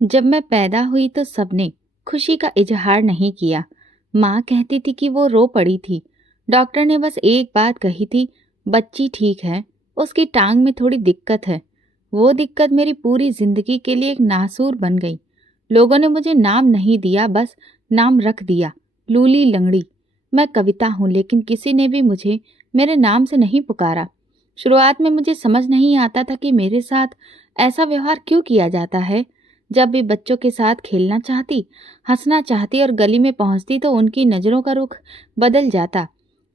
जब मैं पैदा हुई तो सबने खुशी का इजहार नहीं किया। माँ कहती थी कि वो रो पड़ी थी। डॉक्टर ने बस एक बात कही थी, बच्ची ठीक है, उसकी टांग में थोड़ी दिक्कत है। वो दिक्कत मेरी पूरी जिंदगी के लिए एक नासूर बन गई। लोगों ने मुझे नाम नहीं दिया, बस नाम रख दिया, लूली लंगड़ी। मैं कविता हूँ, लेकिन किसी ने भी मुझे मेरे नाम से नहीं पुकारा। शुरुआत में मुझे समझ नहीं आता था कि मेरे साथ ऐसा व्यवहार क्यों किया जाता है। जब भी बच्चों के साथ खेलना चाहती, हंसना चाहती और गली में पहुंचती तो उनकी नजरों का रुख बदल जाता।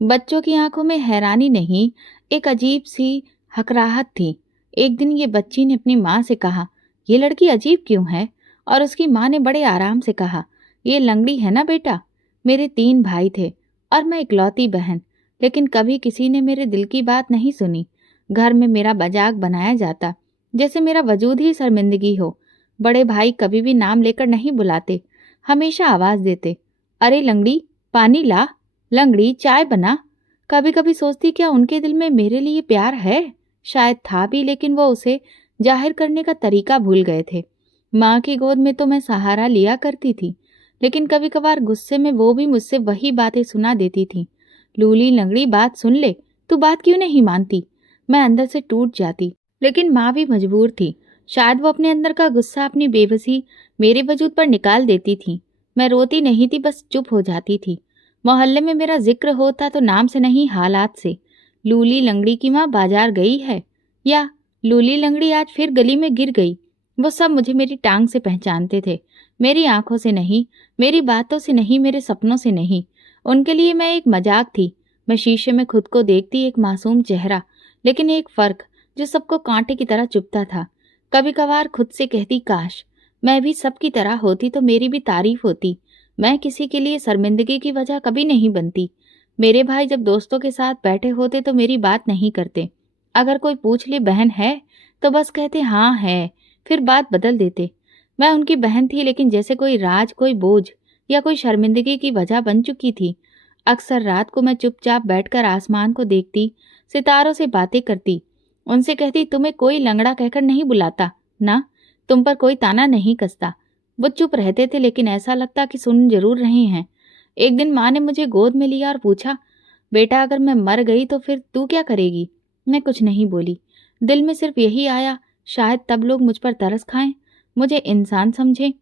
बच्चों की आंखों में हैरानी नहीं, एक अजीब सी हकराहट थी। एक दिन ये बच्ची ने अपनी माँ से कहा, ये लड़की अजीब क्यों है? और उसकी माँ ने बड़े आराम से कहा, ये लंगड़ी है ना बेटा। मेरे 3 भाई थे और मैं इकलौती बहन, लेकिन कभी किसी ने मेरे दिल की बात नहीं सुनी। घर में मेरा मजाक बनाया जाता, जैसे मेरा वजूद ही शर्मिंदगी हो। बड़े भाई कभी भी नाम लेकर नहीं बुलाते, हमेशा आवाज देते, अरे लंगड़ी पानी ला, लंगड़ी चाय बना। कभी कभी सोचती, क्या उनके दिल में मेरे लिए प्यार है? शायद था भी, लेकिन वो उसे जाहिर करने का तरीका भूल गए थे। माँ की गोद में तो मैं सहारा लिया करती थी, लेकिन कभी कभार गुस्से में वो भी मुझसे वही बातें सुना देती थी। लूली लंगड़ी बात सुन ले, तू बात क्यों नहीं मानती? मैं अंदर से टूट जाती, लेकिन माँ भी मजबूर थी। शायद वो अपने अंदर का गुस्सा, अपनी बेबसी मेरे वजूद पर निकाल देती थी। मैं रोती नहीं थी, बस चुप हो जाती थी। मोहल्ले में मेरा जिक्र होता तो नाम से नहीं, हालात से। लूली लंगड़ी की माँ बाजार गई है, या लूली लंगड़ी आज फिर गली में गिर गई। वो सब मुझे मेरी टांग से पहचानते थे, मेरी आंखों से नहीं, मेरी बातों से नहीं, मेरे सपनों से नहीं। उनके लिए मैं एक मजाक थी। मैं शीशे में खुद को देखती, एक मासूम चेहरा, लेकिन एक फर्क जो सबको कांटे की तरह चुभता था। कभी कभार खुद से कहती, काश मैं भी सबकी तरह होती तो मेरी भी तारीफ होती। मैं किसी के लिए शर्मिंदगी की वजह कभी नहीं बनती। मेरे भाई जब दोस्तों के साथ बैठे होते तो मेरी बात नहीं करते। अगर कोई पूछ ले बहन है, तो बस कहते हाँ है, फिर बात बदल देते। मैं उनकी बहन थी, लेकिन जैसे कोई राज, कोई बोझ या कोई शर्मिंदगी की वजह बन चुकी थी। अक्सर रात को मैं चुपचाप बैठकर आसमान को देखती, सितारों से बातें करती, उनसे कहती, तुम्हें कोई लंगड़ा कहकर नहीं बुलाता ना, तुम पर कोई ताना नहीं कसता। वो चुप रहते थे, लेकिन ऐसा लगता कि सुन जरूर रहे हैं। एक दिन माँ ने मुझे गोद में लिया और पूछा, बेटा अगर मैं मर गई तो फिर तू क्या करेगी? मैं कुछ नहीं बोली। दिल में सिर्फ यही आया, शायद तब लोग मुझ पर तरस खाएं, मुझे इंसान समझें।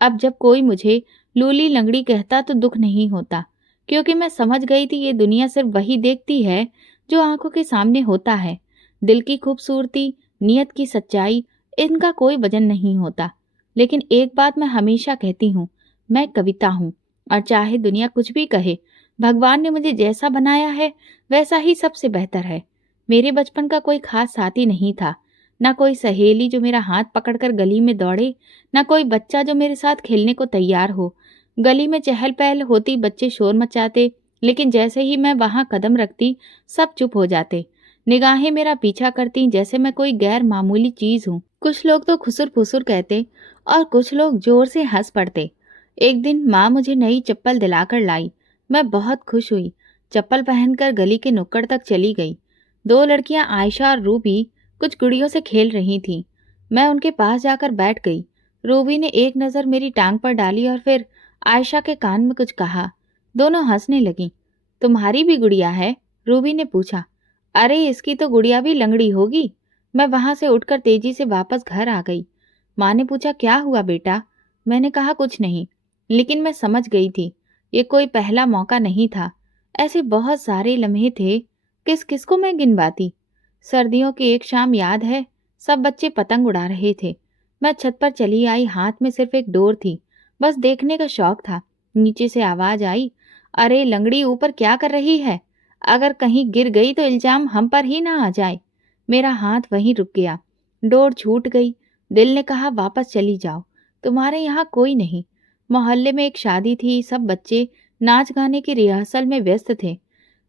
अब जब कोई मुझे लूली लंगड़ी कहता तो दुख नहीं होता, क्योंकि मैं समझ गई थी ये दुनिया सिर्फ वही देखती है जो आंखों के सामने होता है। दिल की खूबसूरती, नियत की सच्चाई, इनका कोई वजन नहीं होता। लेकिन एक बात मैं हमेशा कहती हूँ, मैं कविता हूँ, और चाहे दुनिया कुछ भी कहे, भगवान ने मुझे जैसा बनाया है वैसा ही सबसे बेहतर है। मेरे बचपन का कोई खास साथी नहीं था, ना कोई सहेली जो मेरा हाथ पकड़कर गली में दौड़े, ना कोई बच्चा जो मेरे साथ खेलने को तैयार हो। गली में चहल पहल होती, बच्चे शोर मचाते, लेकिन जैसे ही मैं वहां कदम रखती, सब चुप हो जाते। निगाहें मेरा पीछा करती, जैसे मैं कोई गैर मामूली चीज हूँ। कुछ लोग तो खुसुर फुसुर कहते और कुछ लोग जोर से हंस पड़ते। एक दिन माँ मुझे नई चप्पल दिलाकर लाई। मैं बहुत खुश हुई। चप्पल पहनकर गली के नुक्कड़ तक चली गई। 2 लड़कियां, आयशा और रूबी, कुछ गुड़ियों से खेल रही थीं। मैं उनके पास जाकर बैठ गई। रूबी ने एक नज़र मेरी टांग पर डाली और फिर आयशा के कान में कुछ कहा। दोनों हंसने लगीं। तुम्हारी भी गुड़िया है? रूबी ने पूछा। अरे इसकी तो गुड़िया भी लंगड़ी होगी। मैं वहां से उठकर तेजी से वापस घर आ गई। माँ ने पूछा, क्या हुआ बेटा? मैंने कहा, कुछ नहीं, लेकिन मैं समझ गई थी ये कोई पहला मौका नहीं था। ऐसे बहुत सारे लम्हे थे, किस किस को मैं गिनवाती। सर्दियों की एक शाम याद है, सब बच्चे पतंग उड़ा रहे थे। मैं छत पर चली आई, हाथ में सिर्फ एक डोर थी, बस देखने का शौक था। नीचे से आवाज आई, अरे लंगड़ी ऊपर क्या कर रही है? अगर कहीं गिर गई तो इल्जाम हम पर ही ना आ जाए। मेरा हाथ वहीं रुक गया, डोर छूट गई। दिल ने कहा, वापस चली जाओ, तुम्हारे यहाँ कोई नहीं। मोहल्ले में एक शादी थी, सब बच्चे नाच गाने की रिहर्सल में व्यस्त थे।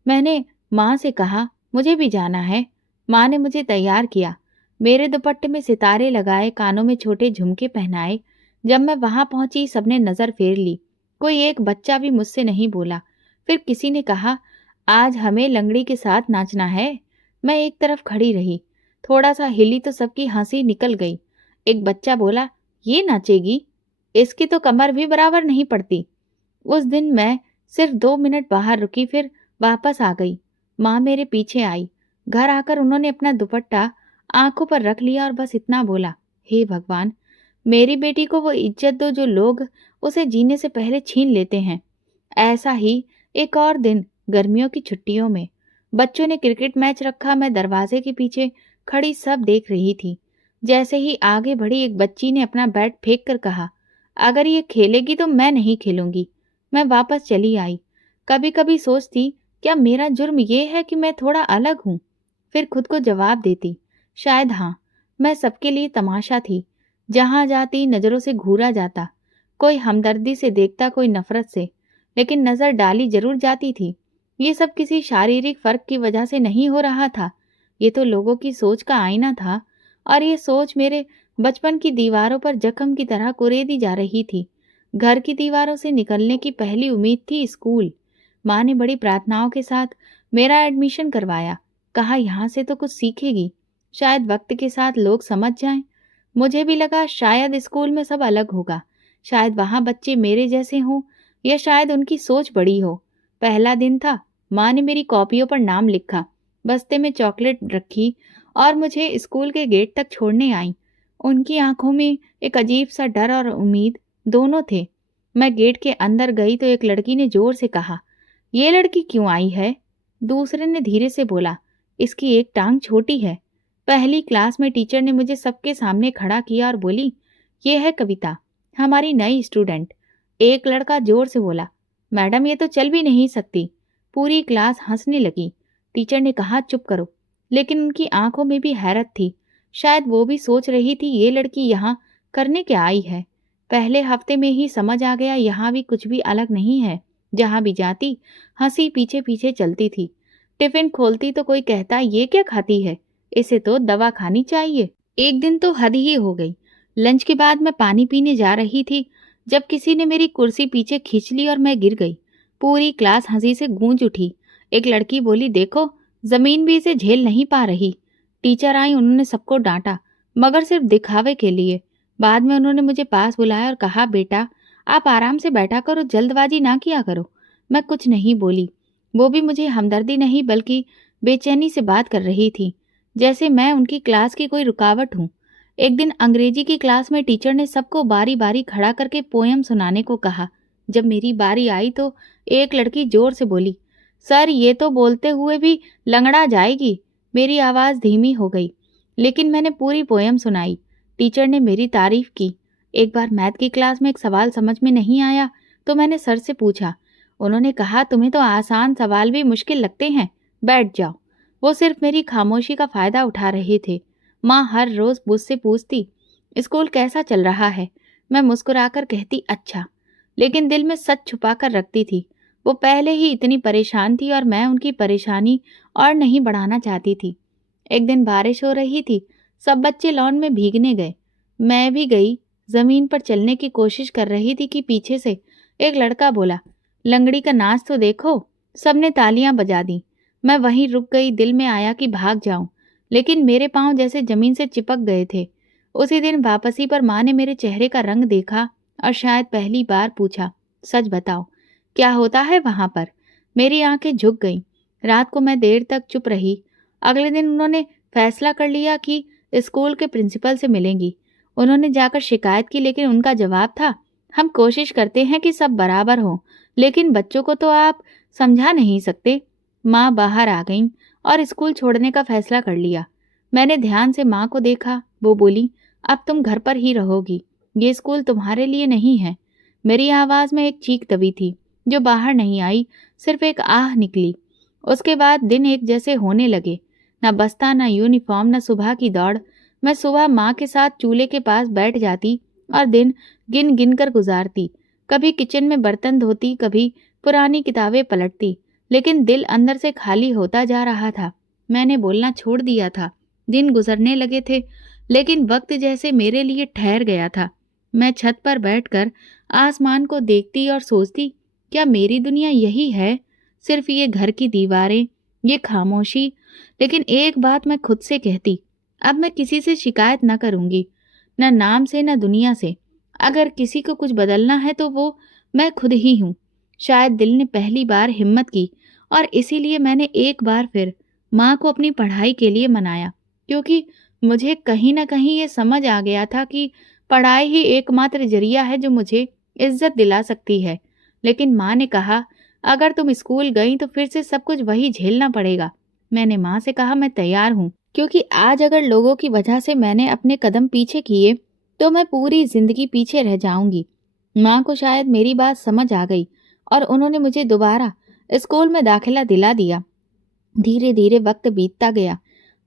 मैंने माँ से कहा, मुझे भी जाना है। माँ ने मुझे तैयार किया, मेरे दुपट्टे में सितारे लगाए, कानों में छोटे झुमके पहनाए। जब मैं वहां पहुंची, सबने नजर फेर ली, कोई एक बच्चा भी मुझसे नहीं बोला। फिर किसी ने कहा, आज हमें लंगड़ी के साथ नाचना है। मैं एक तरफ खड़ी रही, थोड़ा सा हिली तो सबकी हंसी निकल गई। एक बच्चा बोला, ये नाचेगी, इसकी तो कमर भी बराबर नहीं पड़ती। उस दिन मैं सिर्फ 2 मिनट बाहर रुकी, फिर वापस आ गई। माँ मेरे पीछे आई। घर आकर उन्होंने अपना दुपट्टा आंखों पर रख लिया और बस इतना बोला, हे भगवान, मेरी बेटी को वो इज्जत दो जो लोग उसे जीने से पहले छीन लेते हैं। ऐसा ही एक और दिन गर्मियों की छुट्टियों में बच्चों ने क्रिकेट मैच रखा। मैं दरवाजे के पीछे खड़ी सब देख रही थी। जैसे ही आगे बढ़ी, एक बच्ची ने अपना बैट फेंक कर कहा, अगर ये खेलेगी तो मैं नहीं खेलूंगी। मैं वापस चली आई। कभी कभी सोचती, क्या मेरा जुर्म ये है कि मैं थोड़ा अलग हूँ? फिर खुद को जवाब देती, शायद हाँ, मैं सबके लिए तमाशा थी। जहां जाती नजरों से घूरा जाता, कोई हमदर्दी से देखता, कोई नफरत से, लेकिन नजर डाली जरूर जाती थी। ये सब किसी शारीरिक फर्क की वजह से नहीं हो रहा था, ये तो लोगों की सोच का आईना था। और ये सोच मेरे बचपन की दीवारों पर जख्म की तरह कुरेदी जा रही थी। घर की दीवारों से निकलने की पहली उम्मीद थी स्कूल। माँ ने बड़ी प्रार्थनाओं के साथ मेरा एडमिशन करवाया। कहा यहाँ से तो कुछ सीखेगी, शायद वक्त के साथ लोग समझ जाएं। मुझे भी लगा शायद स्कूल में सब अलग होगा, शायद वहां बच्चे मेरे जैसे हों, या शायद उनकी सोच बड़ी हो। पहला दिन था। माँ ने मेरी कॉपियों पर नाम लिखा, बस्ते में चॉकलेट रखी और मुझे स्कूल के गेट तक छोड़ने आई। उनकी आंखों में एक अजीब सा डर और उम्मीद दोनों थे। मैं गेट के अंदर गई तो एक लड़की ने जोर से कहा, ये लड़की क्यों आई है? दूसरे ने धीरे से बोला, इसकी एक टांग छोटी है। पहली क्लास में टीचर ने मुझे सबके सामने खड़ा किया और बोली, ये है कविता, हमारी नई स्टूडेंट। एक लड़का जोर से बोला, मैडम ये तो चल भी नहीं सकती। पूरी क्लास हंसने लगी। टीचर ने कहा, चुप करो, लेकिन उनकी आंखों में भी हैरत थी। शायद वो भी सोच रही थी, ये लड़की यहाँ करने क्या आई है। पहले हफ्ते में ही समझ आ गया, यहाँ भी कुछ भी अलग नहीं है। जहाँ भी जाती हंसी पीछे पीछे चलती थी। टिफिन खोलती तो कोई कहता, ये क्या खाती है, इसे तो दवा खानी चाहिए। एक दिन तो हद ही हो गई। लंच के बाद मैं पानी पीने जा रही थी, जब किसी ने मेरी कुर्सी पीछे खींच ली और मैं गिर गई। पूरी क्लास हंसी से गूंज उठी। एक लड़की बोली, देखो, जमीन भी इसे झेल नहीं पा रही। टीचर आई, उन्होंने सबको डांटा, मगर सिर्फ दिखावे के लिए। बाद में उन्होंने मुझे पास बुलाया और कहा, बेटा आप आराम से बैठा करो, जल्दबाजी ना किया करो। मैं कुछ नहीं बोली। वो भी मुझे हमदर्दी नहीं बल्कि बेचैनी से बात कर रही थी, जैसे मैं उनकी क्लास की कोई रुकावट हूँ। एक दिन अंग्रेजी की क्लास में टीचर ने सबको बारी बारी खड़ा करके पोयम सुनाने को कहा। जब मेरी बारी आई तो एक लड़की जोर से बोली, सर ये तो बोलते हुए भी लंगड़ा जाएगी। मेरी आवाज़ धीमी हो गई, लेकिन मैंने पूरी पोयम सुनाई। टीचर ने मेरी तारीफ की। एक बार मैथ की क्लास में एक सवाल समझ में नहीं आया तो मैंने सर से पूछा। उन्होंने कहा, तुम्हें तो आसान सवाल भी मुश्किल लगते हैं, बैठ जाओ। वो सिर्फ मेरी खामोशी का फायदा उठा रहे थे। माँ हर रोज मुझसे पूछती, स्कूल कैसा चल रहा है? मैं मुस्कुराकर कहती, अच्छा, लेकिन दिल में सच छुपा कर रखती थी। वो पहले ही इतनी परेशान थी और मैं उनकी परेशानी और नहीं बढ़ाना चाहती थी। एक दिन बारिश हो रही थी, सब बच्चे लॉन में भीगने गए। मैं भी गई। जमीन पर चलने की कोशिश कर रही थी कि पीछे से एक लड़का बोला, लंगड़ी का नाच तो देखो। सबने तालियां बजा दी। मैं वहीं रुक गई। दिल में आया कि भाग जाऊं, लेकिन मेरे पांव जैसे जमीन से चिपक गए थे। उसी दिन वापसी पर माँ ने मेरे चेहरे का रंग देखा और शायद पहली बार पूछा, सच बताओ, क्या होता है वहां पर? मेरी आंखें झुक गईं। रात को मैं देर तक चुप रही। अगले दिन उन्होंने फैसला कर लिया कि स्कूल के प्रिंसिपल से मिलेंगी। उन्होंने जाकर शिकायत की, लेकिन उनका जवाब था, हम कोशिश करते हैं कि सब बराबर हो, लेकिन बच्चों को तो आप समझा नहीं सकते। माँ बाहर आ गईं और स्कूल छोड़ने का फैसला कर लिया। मैंने ध्यान से माँ को देखा। वो बोली, अब तुम घर पर ही रहोगी, ये स्कूल तुम्हारे लिए नहीं है। मेरी आवाज़ में एक चीख दबी थी जो बाहर नहीं आई, सिर्फ एक आह निकली। उसके बाद दिन एक जैसे होने लगे। न बस्ता, न यूनिफॉर्म, न सुबह की दौड़। मैं सुबह माँ के साथ चूल्हे के पास बैठ जाती और दिन गिन गिन कर गुजारती। कभी किचन में बर्तन धोती, कभी पुरानी किताबें पलटती, लेकिन दिल अंदर से खाली होता जा रहा था। मैंने बोलना छोड़ दिया था। दिन गुजरने लगे थे, लेकिन वक्त जैसे मेरे लिए ठहर गया था। मैं छत पर बैठकर आसमान को देखती और सोचती, क्या मेरी दुनिया यही है? सिर्फ ये घर की दीवारें, ये खामोशी। लेकिन एक बात मैं खुद से कहती, अब मैं किसी से शिकायत न करूंगी, न नाम से न दुनिया से। अगर किसी को कुछ बदलना है तो वो मैं खुद ही हूँ। शायद दिल ने पहली बार हिम्मत की और इसीलिए मैंने एक बार फिर माँ को अपनी पढ़ाई के लिए मनाया, क्योंकि मुझे कहीं न कहीं ये समझ आ गया था कि पढ़ाई ही एकमात्र ज़रिया है जो मुझे इज़्ज़त दिला सकती है। लेकिन माँ ने कहा, "अगर तुम स्कूल गईं तो फिर से सब कुछ वही झेलना पड़ेगा।" मैंने माँ से कहा, "मैं तैयार हूँ, क्योंकि आज अगर लोगों की वजह से मैंने अपने कदम पीछे किए, तो मैं पूरी ज़िंदगी पीछे रह जाऊँगी।" माँ को शायद मेरी बात समझ आ गई और उन्होंने मुझे दोबारा स्कूल में दाखिला दिला दिया। धीरे-धीरे वक्त बीतता गया।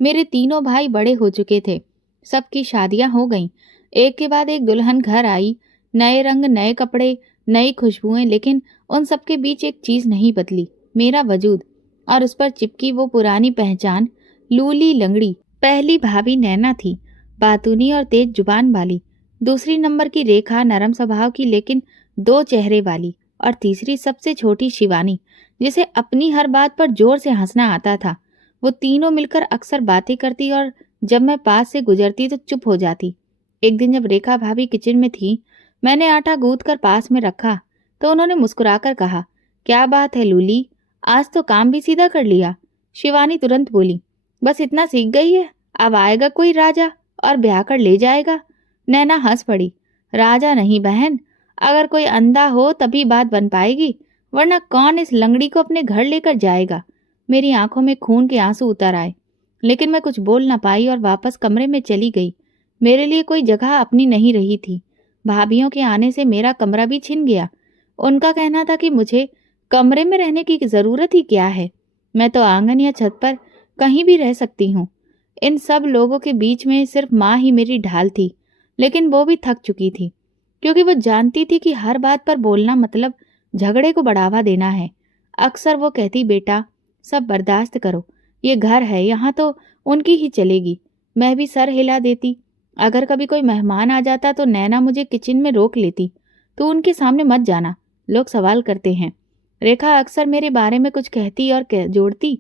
मेरे तीनों भाई बड़े हो चुके थे। सबकी शादियां हो गईं। एक के बाद एक दुल्हन घर आई। नए रंग, नए कपड़े, नई खुशबुएं, लेकिन उन सबके बीच एक चीज नहीं बदली, मेरा वजूद। और उस पर चिपकी वो पुरानी पहचान, लूली लंगड़ी। पहली भाभी नैना थी, बातूनी और तेज जुबान वाली। दूसरी नंबर की रेखा, नरम स्वभाव की लेकिन दो चेहरे वाली। और तीसरी सबसे छोटी शिवानी, जिसे अपनी हर बात पर जोर से हंसना आता था। वो तीनों मिलकर अक्सर बातें करती और जब मैं पास से गुजरती तो चुप हो जाती। एक दिन जब रेखा भाभी किचन में थी, मैंने आटा गूंथ कर पास में रखा तो उन्होंने मुस्कुराकर कहा, "क्या बात है लूली, आज तो काम भी सीधा कर लिया।" शिवानी तुरंत बोली, "बस इतना सीख गई है, अब आएगा कोई राजा और ब्याह कर ले जाएगा।" नैना हंस पड़ी, "राजा नहीं बहन, अगर कोई अंधा हो तभी बात बन पाएगी, वरना कौन इस लंगड़ी को अपने घर लेकर जाएगा?" मेरी आंखों में खून के आंसू उतर आए, लेकिन मैं कुछ बोल ना पाई और वापस कमरे में चली गई। मेरे लिए कोई जगह अपनी नहीं रही थी। भाभीियों के आने से मेरा कमरा भी छिन गया। उनका कहना था कि मुझे कमरे में रहने की जरूरत ही क्या है, मैं तो आंगन या छत पर कहीं भी रह सकती हूँ। इन सब लोगों के बीच में सिर्फ माँ ही मेरी ढाल थी, लेकिन वो भी थक चुकी थी, क्योंकि वो जानती थी कि हर बात पर बोलना मतलब झगड़े को बढ़ावा देना है। अक्सर वो कहती, "बेटा, सब बर्दाश्त करो, ये घर है, यहाँ तो उनकी ही चलेगी।" मैं भी सर हिला देती। अगर कभी कोई मेहमान आ जाता तो नैना मुझे किचन में रोक लेती, "तो उनके सामने मत जाना, लोग सवाल करते हैं।" रेखा अक्सर मेरे बारे में कुछ कहती और जोड़ती,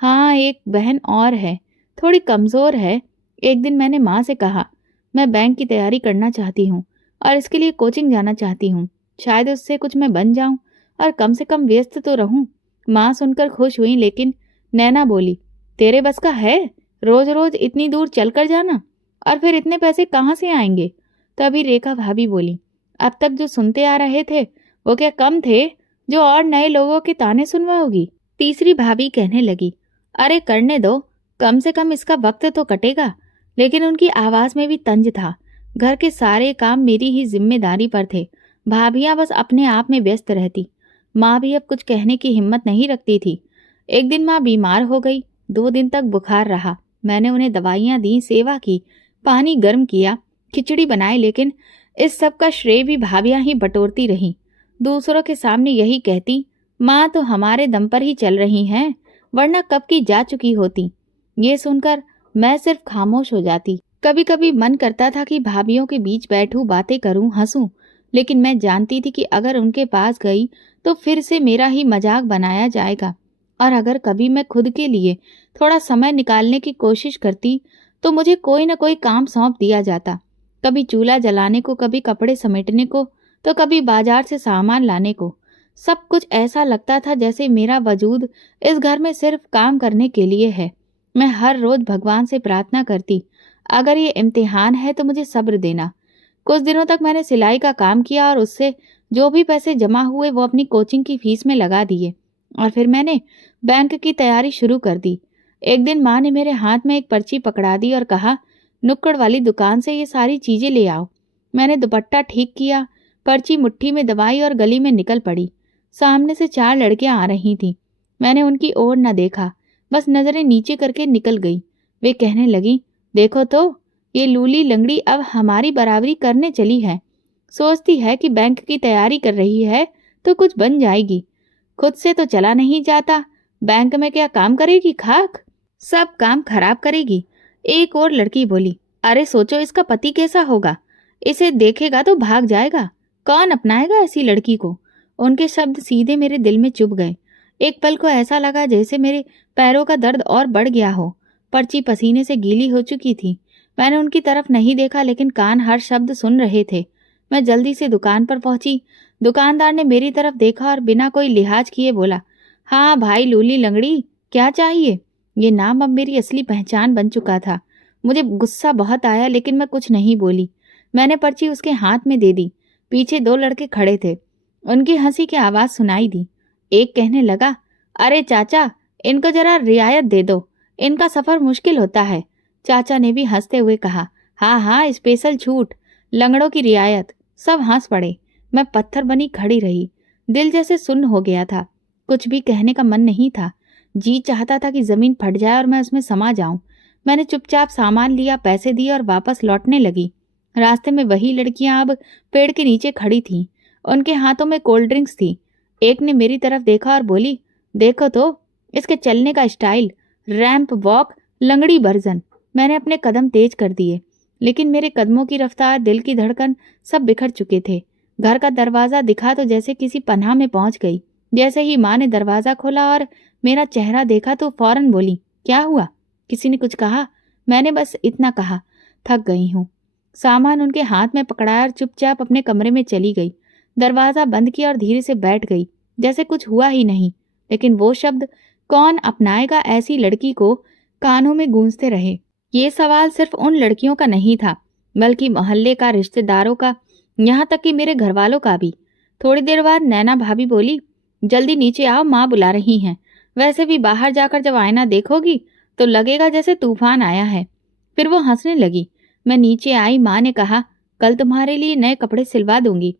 "हाँ, एक बहन और है, थोड़ी कमज़ोर है।" एक दिन मैंने माँ से कहा, "मैं बैंक की तैयारी करना चाहती हूँ और इसके लिए कोचिंग जाना चाहती हूँ। शायद उससे कुछ मैं बन जाऊं और कम से कम व्यस्त तो रहूं।" माँ सुनकर खुश हुई, लेकिन नैना बोली, "तेरे बस का है रोज रोज इतनी दूर चलकर जाना? और फिर इतने पैसे कहाँ से आएंगे?" तभी रेखा भाभी बोली, "अब तक जो सुनते आ रहे थे वो क्या कम थे जो और नए लोगों के ताने सुनवाओगी?" तीसरी भाभी कहने लगी, "अरे करने दो, कम से कम इसका वक्त तो कटेगा।" लेकिन उनकी आवाज में भी तंज था। घर के सारे काम मेरी ही जिम्मेदारी पर थे। भाभियां बस अपने आप में व्यस्त रहती। माँ भी अब कुछ कहने की हिम्मत नहीं रखती थी। एक दिन माँ बीमार हो गई। 2 दिन तक बुखार रहा। मैंने उन्हें दवाइयाँ दी, सेवा की, पानी गर्म किया, खिचड़ी बनाई, लेकिन इस सब का श्रेय भी भाभियां ही बटोरती रहीं। दूसरों के सामने यही कहती, "माँ तो हमारे दम पर ही चल रही हैं, वरना कब की जा चुकी होती।" ये सुनकर मैं सिर्फ खामोश हो जाती। कभी कभी मन करता था कि भाभियों के बीच बैठूं, बातें करूं, हंसूं, लेकिन मैं जानती थी कि अगर उनके पास गई तो फिर से मेरा ही मजाक बनाया जाएगा। और अगर कभी मैं खुद के लिए थोड़ा समय निकालने की कोशिश करती तो मुझे कोई न कोई काम सौंप दिया जाता। कभी चूल्हा जलाने को, कभी कपड़े समेटने को, तो कभी बाजार से सामान लाने को। सब कुछ ऐसा लगता था जैसे मेरा वजूद इस घर में सिर्फ काम करने के लिए है। मैं हर रोज भगवान से प्रार्थना करती, "अगर ये इम्तिहान है तो मुझे सब्र देना।" कुछ दिनों तक मैंने सिलाई का काम किया और उससे जो भी पैसे जमा हुए वो अपनी कोचिंग की फीस में लगा दिए। और फिर मैंने बैंक की तैयारी शुरू कर दी। एक दिन माँ ने मेरे हाथ में एक पर्ची पकड़ा दी और कहा, "नुक्कड़ वाली दुकान से ये सारी चीजें ले आओ।" मैंने दुपट्टा ठीक किया, पर्ची मुट्ठी में दबाई और गली में निकल पड़ी। सामने से 4 लड़कियां आ रही थीं। मैंने उनकी ओर न देखा, बस नजरें नीचे करके निकल गई। वे कहने लगी, "देखो तो, ये लूली लंगड़ी अब हमारी बराबरी करने चली है। सोचती है कि बैंक की तैयारी कर रही है तो कुछ बन जाएगी। खुद से तो चला नहीं जाता, बैंक में क्या काम करेगी, खाक, सब काम खराब करेगी।" एक और लड़की बोली, "अरे सोचो इसका पति कैसा होगा, इसे देखेगा तो भाग जाएगा। कौन अपनाएगा ऐसी लड़की को?" उनके शब्द सीधे मेरे दिल में चुभ गए। एक पल को ऐसा लगा जैसे मेरे पैरों का दर्द और बढ़ गया हो। पर्ची पसीने से गीली हो चुकी थी। मैंने उनकी तरफ नहीं देखा, लेकिन कान हर शब्द सुन रहे थे। मैं जल्दी से दुकान पर पहुंची। दुकानदार ने मेरी तरफ देखा और बिना कोई लिहाज किए बोला, हाँ भाई लूली लंगड़ी, क्या चाहिए? ये नाम अब मेरी असली पहचान बन चुका था। मुझे गुस्सा बहुत आया, लेकिन मैं कुछ नहीं बोली। मैंने पर्ची उसके हाथ में दे दी। पीछे 2 लड़के खड़े थे। उनकी हंसी की आवाज सुनाई दी। एक कहने लगा, अरे चाचा, इनको जरा रियायत दे दो, इनका सफर मुश्किल होता है। चाचा ने भी हंसते हुए कहा, हाँ हाँ, स्पेशल छूट, लंगड़ों की रियायत। सब हंस पड़े। मैं पत्थर बनी खड़ी रही। दिल जैसे सुन्न हो गया था। कुछ भी कहने का मन नहीं था। जी चाहता था कि जमीन फट जाए और मैं उसमें समा जाऊं। मैंने चुपचाप सामान लिया, पैसे दिए और वापस लौटने लगी। रास्ते में वही लड़कियां अब पेड़ के नीचे खड़ी थीं। उनके हाथों में कोल्ड ड्रिंक्स थी। एक ने मेरी तरफ देखा और बोली, देखो तो इसके चलने का स्टाइल, रैंप वॉक, लंगड़ी वर्जन। मैंने अपने कदम तेज कर दिए, लेकिन मेरे कदमों की रफ्तार, दिल की धड़कन सब बिखर चुके थे। घर का दरवाजा दिखा तो जैसे किसी पनाह में पहुंच गई। जैसे ही माँ ने दरवाजा खोला और मेरा चेहरा देखा तो फौरन बोली, क्या हुआ? किसी ने कुछ कहा? मैंने बस इतना कहा, थक गई हूँ। सामान उनके हाथ में पकड़ाया और चुपचाप अपने कमरे में चली गई। दरवाजा बंद किया और धीरे से बैठ गई, जैसे कुछ हुआ ही नहीं। लेकिन वो शब्द, कौन अपनाएगा ऐसी लड़की को, कानों में गूंजते रहे। ये सवाल सिर्फ उन लड़कियों का नहीं था, बल्कि मोहल्ले का, रिश्तेदारों का, यहाँ तक कि मेरे घर वालों का भी। थोड़ी देर बाद नैना भाभी बोली, जल्दी नीचे आओ, माँ बुला रही हैं। वैसे भी बाहर जाकर जब आईना देखोगी तो लगेगा जैसे तूफान आया है। फिर वो हंसने लगी। मैं नीचे आई। माँ ने कहा, कल तुम्हारे लिए नए कपड़े सिलवा दूंगी,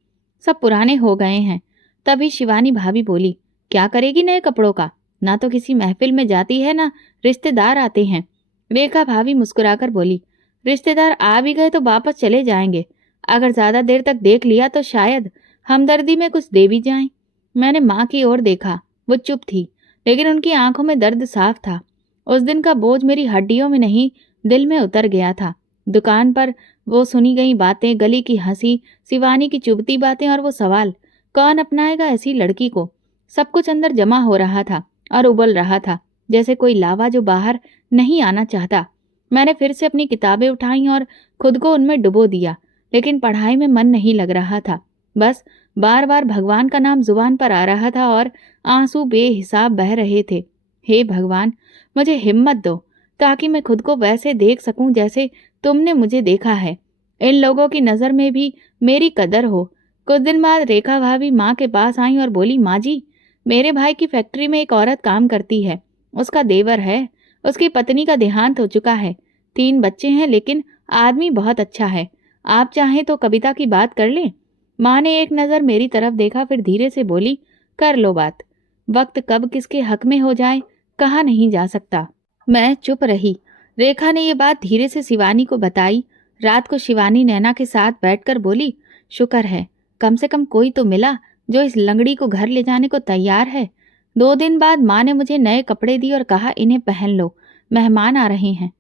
सब पुराने हो गए हैं। तभी शिवानी भाभी बोली, क्या करेगी नए कपड़ों का? ना तो किसी महफिल में जाती है, ना रिश्तेदार आते हैं। रेखा भाभी मुस्कुराकर बोली, रिश्तेदार आ भी गए तो वापस चले जाएंगे। अगर ज्यादा देर तक देख लिया तो शायद हमदर्दी में कुछ दे भी जाएं। मैंने माँ की ओर देखा। वो चुप थी, लेकिन उनकी आंखों में दर्द साफ था। उस दिन का बोझ मेरी हड्डियों में नहीं, दिल में उतर गया था। दुकान पर वो सुनी गई बातें, गली की हंसी, शिवानी की चुभती बातें और वो सवाल, कौन अपनाएगा ऐसी लड़की को, सब कुछ अंदर जमा हो रहा था और उबल रहा था, जैसे कोई लावा जो बाहर नहीं आना चाहता। मैंने फिर से अपनी किताबें उठाई और खुद को उनमें डुबो दिया, लेकिन पढ़ाई में मन नहीं लग रहा था। बस बार बार भगवान का नाम जुबान पर आ रहा था और आंसू बेहिसाब बह रहे थे। हे भगवान, मुझे हिम्मत दो, ताकि मैं खुद को वैसे देख सकूं जैसे तुमने मुझे देखा है। इन लोगों की नज़र में भी मेरी कदर हो। कुछ दिन बाद रेखा भाभी माँ के पास आई और बोली, माँ जी, मेरे भाई की फैक्ट्री में एक औरत काम करती है। उसका देवर है, उसकी पत्नी का देहांत हो चुका है। 3 बच्चे हैं, लेकिन आदमी बहुत अच्छा है। आप चाहें तो कविता की बात कर लें। माँ ने एक नज़र मेरी तरफ देखा, फिर धीरे से बोली, कर लो बात। वक्त कब किसके हक में हो जाए कहा नहीं जा सकता। मैं चुप रही। रेखा ने ये बात धीरे से शिवानी को बताई। रात को शिवानी नैना के साथ बैठकर बोली, शुक्र है कम से कम कोई तो मिला जो इस लंगड़ी को घर ले जाने को तैयार है। 2 दिन बाद माँ ने मुझे नए कपड़े दिए और कहा, इन्हें पहन लो, मेहमान आ रहे हैं।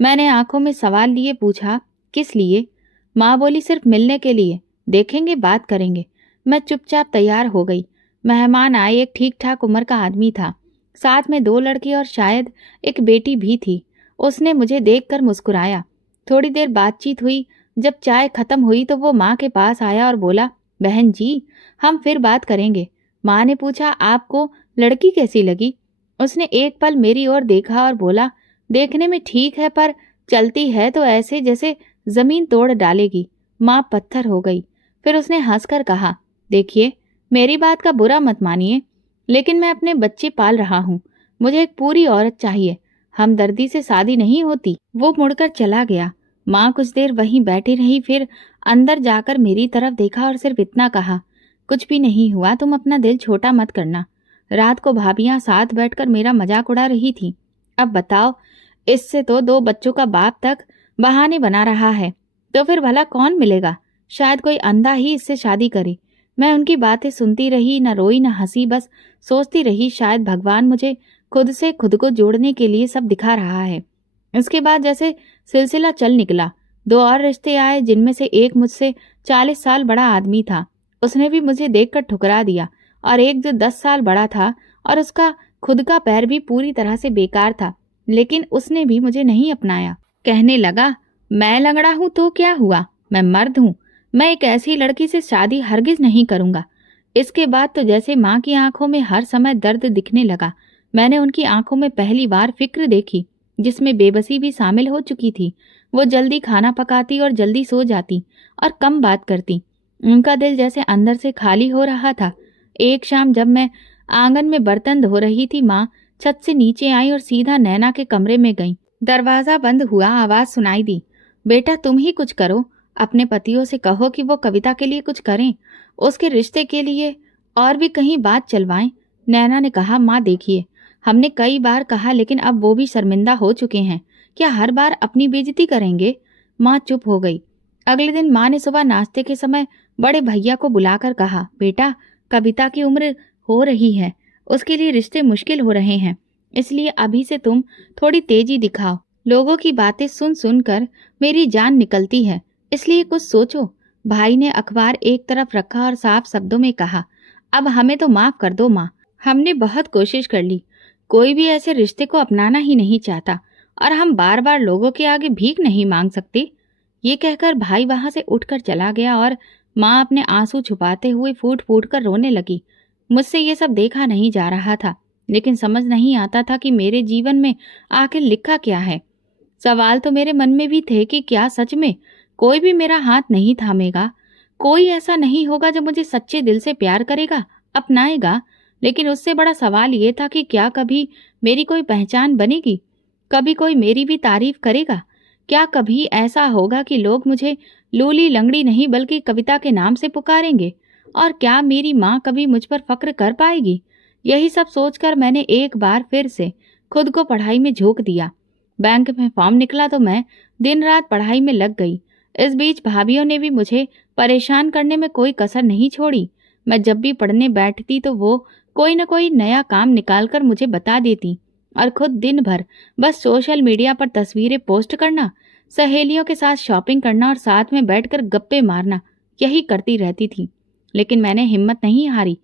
मैंने आंखों में सवाल लिए पूछा, किस लिए? माँ बोली, सिर्फ मिलने के लिए, देखेंगे, बात करेंगे। मैं चुपचाप तैयार हो गई। मेहमान आए। एक ठीक ठाक उम्र का आदमी था, साथ में 2 लड़के और शायद एक बेटी भी थी। उसने मुझे देखकर मुस्कुराया। थोड़ी देर बातचीत हुई। जब चाय खत्म हुई तो वो माँ के पास आया और बोला, बहन जी, हम फिर बात करेंगे। माँ ने पूछा, आपको लड़की कैसी लगी? उसने एक पल मेरी ओर देखा और बोला, देखने में ठीक है, पर चलती है तो ऐसे जैसे जमीन तोड़ डालेगी। माँ पत्थर हो गई। फिर उसने हंसकर कहा, देखिए, मेरी बात का बुरा मत मानिए, लेकिन मैं अपने बच्चे पाल रहा हूँ। मुझे एक पूरी औरत चाहिए। हमदर्दी से शादी नहीं होती। वो मुड़कर चला गया। माँ कुछ देर वहीं बैठी रही, फिर अंदर जाकर मेरी तरफ देखा और सिर्फ इतना कहा, कुछ भी नहीं हुआ, तुम अपना दिल छोटा मत करना। रात को भाभियां साथ बैठकर मेरा मजाक उड़ा रही थी। अब बताओ, इससे तो 2 बच्चों का बाप तक बहाने बना रहा है, तो फिर भला कौन मिलेगा? शायद कोई अंधा ही इससे शादी करे। मैं उनकी बातें सुनती रही, न रोई न हंसी, बस सोचती रही, शायद भगवान मुझे खुद से खुद को जोड़ने के लिए सब दिखा रहा है। इसके बाद जैसे सिलसिला चल निकला। 2 और रिश्ते आए, जिनमें से एक मुझसे 40 साल बड़ा आदमी था। उसने भी मुझे देखकर ठुकरा दिया, और एक जो 10 साल बड़ा था और उसका खुद का पैर भी पूरी तरह से बेकार था, लेकिन उसने भी मुझे नहीं अपनाया। कहने लगा, मैं लंगड़ा हूं तो क्या हुआ, मैं मर्द हूं। मैं एक ऐसी लड़की से शादी हरगिज नहीं करूंगा। इसके बाद तो जैसे माँ की आंखों में हर समय दर्द दिखने लगा। मैंने उनकी आंखों में पहली बार फिक्र देखी, जिसमें बेबसी भी शामिल हो चुकी थी। वो जल्दी खाना पकाती और जल्दी सो जाती और कम बात करती। उनका दिल जैसे अंदर से खाली हो रहा था। एक शाम जब मैं आंगन में बर्तन धो रही थी, माँ छत से नीचे आई और सीधा नैना के कमरे में गई। दरवाजा बंद हुआ, आवाज सुनाई दी, बेटा तुम ही कुछ करो। अपने पतियों से कहो कि वो कविता के लिए कुछ करें, उसके रिश्ते के लिए, और भी कहीं बात चलवाएं। नैना ने कहा, माँ देखिए, हमने कई बार कहा लेकिन अब वो भी शर्मिंदा हो चुके हैं। क्या हर बार अपनी बेइज्जती करेंगे? माँ चुप हो गई। अगले दिन माँ ने सुबह नाश्ते के समय बड़े भैया को बुलाकर कहा, बेटा कविता की उम्र हो रही है, उसके लिए रिश्ते मुश्किल हो रहे हैं, इसलिए अभी से तुम थोड़ी तेजी दिखाओ। लोगों की बातें सुन सुनकर मेरी जान निकलती है, इसलिए कुछ सोचो। भाई ने अखबार एक तरफ रखा और साफ शब्दों में कहा, अब हमें तो माफ कर दो माँ, हमने बहुत कोशिश कर ली, कोई भी ऐसे रिश्ते को अपनाना ही नहीं चाहता और हम बार बार लोगों के आगे भीख नहीं मांग सकते। ये कहकर भाई वहां से उठकर चला गया और माँ अपने आंसू छुपाते हुए फूट फूट कर रोने लगी। मुझसे ये सब देखा नहीं जा रहा था, लेकिन समझ नहीं आता था कि मेरे जीवन में आखिर लिखा क्या है। सवाल तो मेरे मन में भी थे कि क्या सच में कोई भी मेरा हाथ नहीं थामेगा, कोई ऐसा नहीं होगा जो मुझे सच्चे दिल से प्यार करेगा, अपनाएगा। लेकिन उससे बड़ा सवाल ये था कि क्या कभी मेरी कोई पहचान बनेगी, कभी कोई मेरी भी तारीफ करेगा? क्या कभी ऐसा होगा कि लोग मुझे लूली लंगड़ी नहीं बल्कि कविता के नाम से पुकारेंगे? और क्या मेरी माँ कभी मुझ पर फक्र कर पाएगी? यही सब सोचकर मैंने एक बार फिर से खुद को पढ़ाई में झोंक दिया। बैंक में फॉर्म निकला तो मैं दिन रात पढ़ाई में लग गई। इस बीच भाभीियों ने भी मुझे परेशान करने में कोई कसर नहीं छोड़ी। मैं जब भी पढ़ने बैठती तो वो कोई न कोई नया काम निकालकर मुझे बता देती और खुद दिन भर बस सोशल मीडिया पर तस्वीरें पोस्ट करना, सहेलियों के साथ शॉपिंग करना और साथ में बैठकर गप्पे मारना, यही करती रहती थी। लेकिन मैंने हिम्मत नहीं हारी।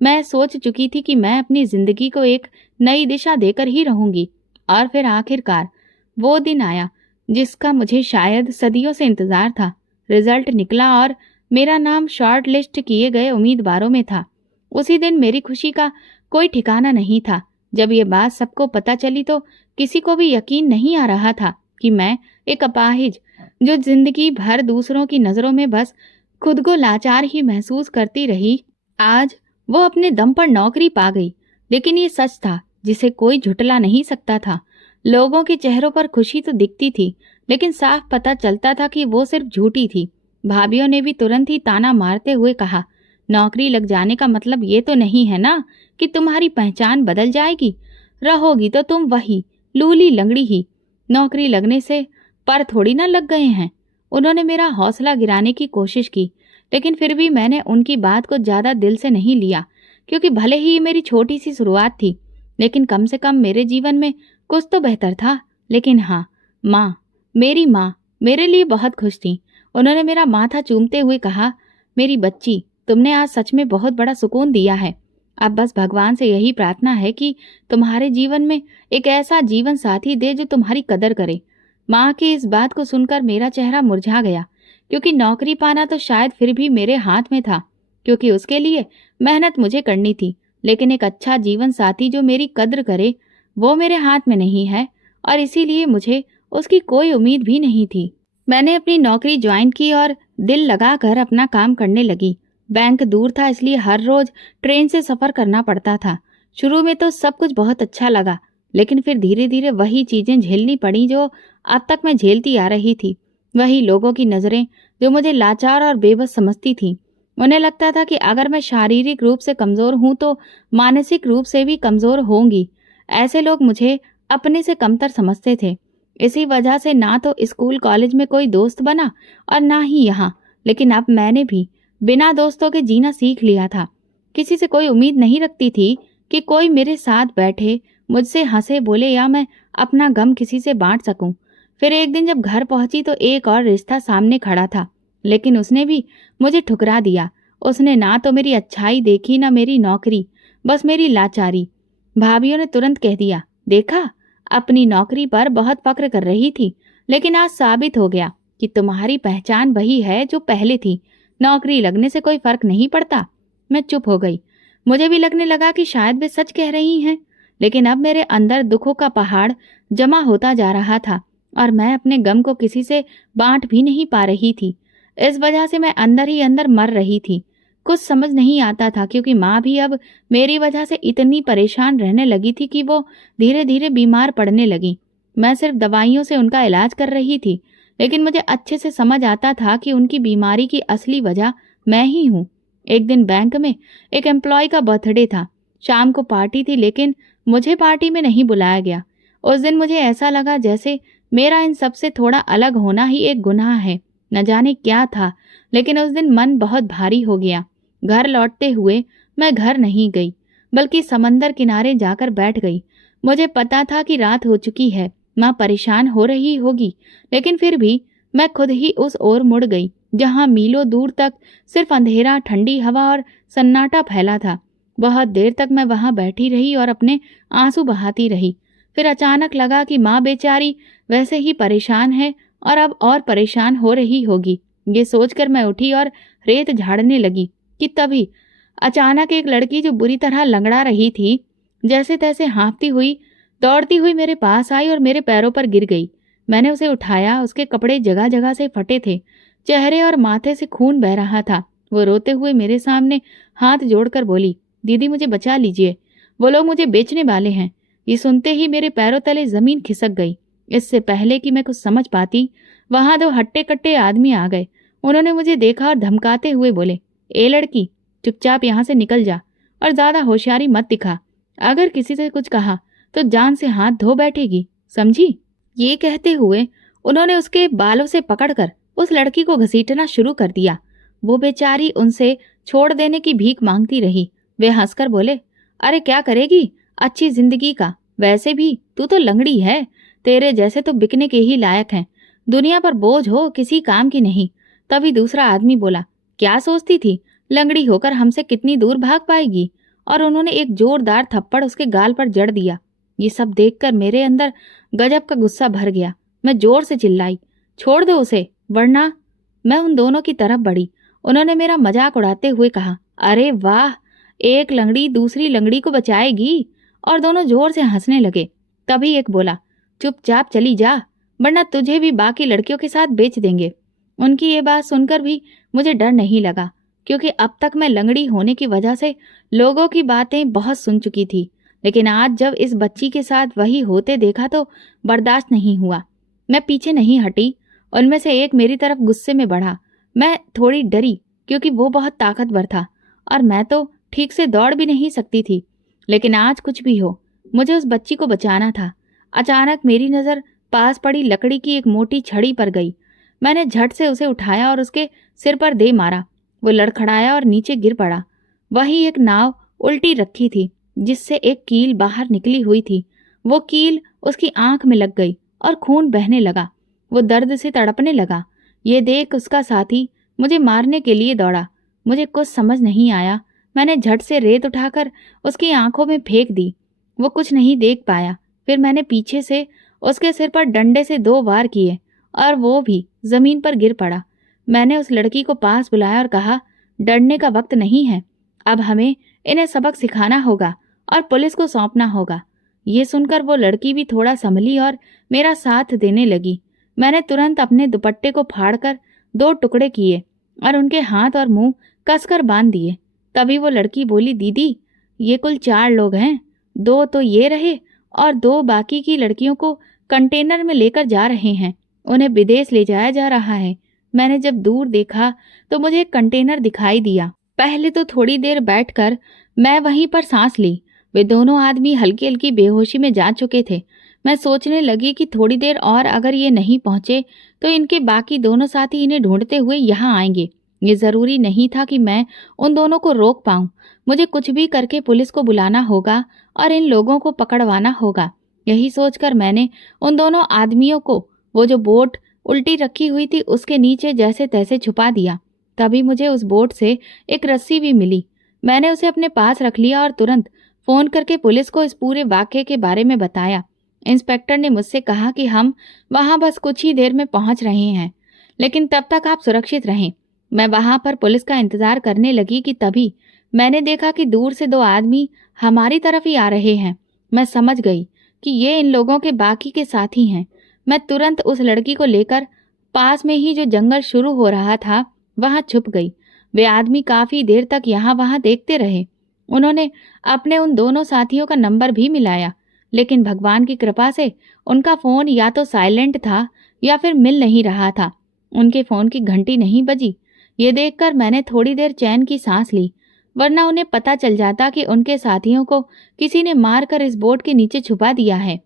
मैं सोच चुकी थी कि मैं अपनी जिंदगी को एक नई दिशा देकर ही रहूंगी। और फिर आखिरकार वो दिन आया जिसका मुझे शायद सदियों से इंतजार था। रिजल्ट निकला और मेरा नाम शॉर्ट लिस्ट किए गए उम्मीदवारों में था। उसी दिन मेरी खुशी का कोई ठिकाना नहीं था। जब ये बात सबको पता चली तो किसी को भी यकीन नहीं आ रहा था कि मैं एक अपाहिज, जो जिंदगी भर दूसरों की नजरों में बस खुद को लाचार ही महसूस करती रही, आज वो अपने दम पर नौकरी पा गई। लेकिन ये सच था जिसे कोई झुटला नहीं सकता था। लोगों के चेहरों पर खुशी तो दिखती थी, लेकिन साफ पता चलता था कि वो सिर्फ झूठी थी। भाभीियों ने भी तुरंत ही ताना मारते हुए कहा, नौकरी लग जाने का मतलब ये तो नहीं है ना कि तुम्हारी पहचान बदल जाएगी, रहोगी तो तुम वही लूली लंगड़ी ही। नौकरी लगने से पर थोड़ी ना लग गए हैं। उन्होंने मेरा हौसला गिराने की कोशिश की, लेकिन फिर भी मैंने उनकी बात को ज्यादा दिल से नहीं लिया, क्योंकि भले ही ये मेरी छोटी सी शुरुआत थी, लेकिन कम से कम मेरे जीवन में कुछ तो बेहतर था। लेकिन हाँ, मेरी माँ मेरे लिए बहुत खुश थी। उन्होंने मेरा माथा चूमते हुए कहा, मेरी बच्ची, तुमने आज सच में बहुत बड़ा सुकून दिया है। अब बस भगवान से यही प्रार्थना है कि तुम्हारे जीवन में एक ऐसा जीवन साथी दे जो तुम्हारी कदर करे। माँ की इस बात को सुनकर मेरा चेहरा मुरझा गया, क्योंकि नौकरी पाना तो शायद फिर भी मेरे हाथ में था, क्योंकि उसके लिए मेहनत मुझे करनी थी। लेकिन एक अच्छा जीवन साथी जो मेरी कद्र करे, वो मेरे हाथ में नहीं है, और इसीलिए मुझे उसकी कोई उम्मीद भी नहीं थी। मैंने अपनी नौकरी ज्वाइन की और दिल लगाकर अपना काम करने लगी। बैंक दूर था, इसलिए हर रोज ट्रेन से सफर करना पड़ता था। शुरू में तो सब कुछ बहुत अच्छा लगा, लेकिन फिर धीरे धीरे वही चीजें झेलनी पड़ी जो अब तक मैं झेलती आ रही थी। वही लोगों की नजरें जो मुझे लाचार और बेबस समझती थी। उन्हें लगता था कि अगर मैं शारीरिक रूप से कमजोर हूं तो मानसिक रूप से भी कमजोर होंगी। ऐसे लोग मुझे अपने से कमतर समझते थे। इसी वजह से ना तो स्कूल कॉलेज में कोई दोस्त बना और ना ही यहाँ। लेकिन अब मैंने भी बिना दोस्तों के जीना सीख लिया था। किसी से कोई उम्मीद नहीं रखती थी कि कोई मेरे साथ बैठे, मुझसे हंसे बोले या मैं अपना गम किसी से बांट सकूं। फिर एक दिन जब घर पहुंची तो एक और रिश्ता सामने खड़ा था, लेकिन उसने भी मुझे ठुकरा दिया। उसने ना तो मेरी अच्छाई देखी, ना मेरी नौकरी, बस मेरी लाचारी। भाभीियों ने तुरंत कह दिया, देखा, अपनी नौकरी पर बहुत फक्र कर रही थी, लेकिन आज साबित हो गया कि तुम्हारी पहचान वही है जो पहले थी। नौकरी लगने से कोई फर्क नहीं पड़ता। मैं चुप हो गई। मुझे भी लगने लगा कि शायद वे सच कह रही हैं, लेकिन अब मेरे अंदर दुखों का पहाड़ जमा होता जा रहा था और मैं अपने गम को किसी से बांट भी नहीं पा रही थी। इस वजह से मैं अंदर ही अंदर मर रही थी। कुछ समझ नहीं आता था, क्योंकि माँ भी अब मेरी वजह से इतनी परेशान रहने लगी थी कि वो धीरे धीरे बीमार पड़ने लगी। मैं सिर्फ दवाइयों से उनका इलाज कर रही थी, लेकिन मुझे अच्छे से समझ आता था कि उनकी बीमारी की असली वजह मैं ही हूँ। एक दिन बैंक में एक एम्प्लॉय का बर्थडे था। शाम को पार्टी थी, लेकिन मुझे पार्टी में नहीं बुलाया गया। उस दिन मुझे ऐसा लगा जैसे मेरा इन सबसे थोड़ा अलग होना ही एक गुनाह है। न जाने क्या था, लेकिन उस दिन मन बहुत भारी हो गया। घर लौटते हुए मैं घर नहीं गई, बल्कि समंदर किनारे जाकर बैठ गई। मुझे पता था कि रात हो चुकी है, माँ परेशान हो रही होगी, लेकिन फिर भी मैं खुद ही उस ओर मुड़ गई जहाँ मीलों दूर तक सिर्फ अंधेरा, ठंडी हवा और सन्नाटा फैला था। बहुत देर तक मैं वहां बैठी रही और अपने आंसू बहाती रही। फिर अचानक लगा कि माँ बेचारी वैसे ही परेशान है और अब और परेशान हो रही होगी। ये सोचकर मैं उठी और रेत झाड़ने लगी कि तभी अचानक एक लड़की जो बुरी तरह लंगड़ा रही थी, जैसे तैसे हाँफती हुई दौड़ती हुई मेरे पास आई और मेरे पैरों पर गिर गई। मैंने उसे उठाया। उसके कपड़े जगह जगह से फटे थे, चेहरे और माथे से खून बह रहा था। वो रोते हुए मेरे सामने हाथ जोड़कर बोली, दीदी मुझे बचा लीजिए, वो लोग मुझे बेचने वाले हैं। ये सुनते ही मेरे पैरों तले जमीन खिसक गई। इससे पहले कि मैं कुछ समझ पाती, वहां दो हट्टे कट्टे आदमी आ गए। उन्होंने मुझे देखा और धमकाते हुए बोले, ए लड़की, चुपचाप यहाँ से निकल जा और ज्यादा होशियारी मत दिखा। अगर किसी से कुछ कहा तो जान से हाथ धो बैठेगी, समझी। ये कहते हुए उन्होंने उसके बालों से पकड़कर उस लड़की को घसीटना शुरू कर दिया। वो बेचारी उनसे छोड़ देने की भीख मांगती रही। वे हंसकर बोले, अरे क्या करेगी अच्छी जिंदगी का, वैसे भी तू तो लंगड़ी है, तेरे जैसे तो बिकने के ही लायक हैं, दुनिया पर बोझ हो, किसी काम की नहीं। तभी दूसरा आदमी बोला, क्या सोचती थी, लंगड़ी होकर हमसे कितनी दूर भाग पाएगी। और उन्होंने एक जोरदार थप्पड़ उसके गाल पर जड़ दिया। ये सब देखकर मेरे अंदर गजब का गुस्सा भर गया। मैं जोर से चिल्लाई, छोड़ दो उसे, वरना। मैं उन दोनों की तरफ बढ़ी। उन्होंने मेरा मजाक उड़ाते हुए कहा, अरे वाह, एक लंगड़ी दूसरी लंगड़ी को बचाएगी। और दोनों जोर से हंसने लगे। तभी एक बोला, चुपचाप चली जा, वरना तुझे भी बाकी लड़कियों के साथ बेच देंगे। उनकी ये बात सुनकर भी मुझे डर नहीं लगा, क्योंकि अब तक मैं लंगड़ी होने की वजह से लोगों की बातें बहुत सुन चुकी थी। लेकिन आज जब इस बच्ची के साथ वही होते देखा तो बर्दाश्त नहीं हुआ। मैं पीछे नहीं हटी। उनमें से एक मेरी तरफ गुस्से में बढ़ा। मैं थोड़ी डरी, क्योंकि वो बहुत ताकतवर था और मैं तो ठीक से दौड़ भी नहीं सकती थी। लेकिन आज कुछ भी हो, मुझे उस बच्ची को बचाना था। अचानक मेरी नज़र पास पड़ी लकड़ी की एक मोटी छड़ी पर गई। मैंने झट से उसे उठाया और उसके सिर पर दे मारा। वो लड़खड़ाया और नीचे गिर पड़ा। वहीं एक नाव उल्टी रखी थी, जिससे एक कील बाहर निकली हुई थी। वो कील उसकी आंख में लग गई और खून बहने लगा। वो दर्द से तड़पने लगा। ये देख उसका साथी मुझे मारने के लिए दौड़ा। मुझे कुछ समझ नहीं आया। मैंने झट से रेत उठाकर उसकी आंखों में फेंक दी। वो कुछ नहीं देख पाया। फिर मैंने पीछे से उसके सिर पर डंडे से 2 वार किए और वो भी जमीन पर गिर पड़ा। मैंने उस लड़की को पास बुलाया और कहा, डरने का वक्त नहीं है, अब हमें इन्हें सबक सिखाना होगा और पुलिस को सौंपना होगा। ये सुनकर वो लड़की भी थोड़ा संभली और मेरा साथ देने लगी। मैंने तुरंत अपने दुपट्टे को फाड़कर 2 टुकड़े किए और उनके हाथ और मुंह कसकर बांध दिए। तभी वो लड़की बोली, दीदी ये कुल 4 लोग हैं, 2 तो ये रहे और 2 बाकी की लड़कियों को कंटेनर में लेकर जा रहे हैं। उन्हें विदेश ले जाया जा रहा है। मैंने जब दूर देखा तो मुझे एक कंटेनर दिखाई दिया। पहले तो थोड़ी देर बैठकर मैं वहीं पर सांस ली। वे दोनों आदमी हल्की हल्की बेहोशी में जा चुके थे। मैं सोचने लगी कि थोड़ी देर और अगर ये नहीं पहुंचे तो इनके बाकी दोनों साथी इन्हें ढूंढते हुए यहाँ आएंगे। ये जरूरी नहीं था कि मैं उन दोनों को रोक पाऊं। मुझे कुछ भी करके पुलिस को बुलाना होगा और इन लोगों को पकड़वाना होगा। यही सोचकर मैंने उन दोनों आदमियों को वो जो बोट उल्टी रखी हुई थी उसके नीचे जैसे तैसे छुपा दिया। तभी मुझे उस बोट से एक रस्सी भी मिली। मैंने उसे अपने पास रख लिया और तुरंत फोन करके पुलिस को इस पूरे वाकये के बारे में बताया। इंस्पेक्टर ने मुझसे कहा कि हम वहां बस कुछ ही देर में पहुंच रहे हैं, लेकिन तब तक आप सुरक्षित रहें। मैं वहां पर पुलिस का इंतजार करने लगी कि तभी मैंने देखा कि दूर से 2 आदमी हमारी तरफ ही आ रहे हैं। मैं समझ गई कि ये इन लोगों के बाकी के साथी हैं। मैं तुरंत उस लड़की को लेकर पास में ही जो जंगल शुरू हो रहा था वहां छुप गई। वे आदमी काफी देर तक यहाँ वहां देखते रहे। उन्होंने अपने उन दोनों साथियों का नंबर भी मिलाया, लेकिन भगवान की कृपा से उनका फोन या तो साइलेंट था या फिर मिल नहीं रहा था। उनके फोन की घंटी नहीं बजी। ये देखकर मैंने थोड़ी देर चैन की सांस ली, वरना उन्हें पता चल जाता कि उनके साथियों को किसी ने मारकर इस बोट के नीचे छुपा दिया है।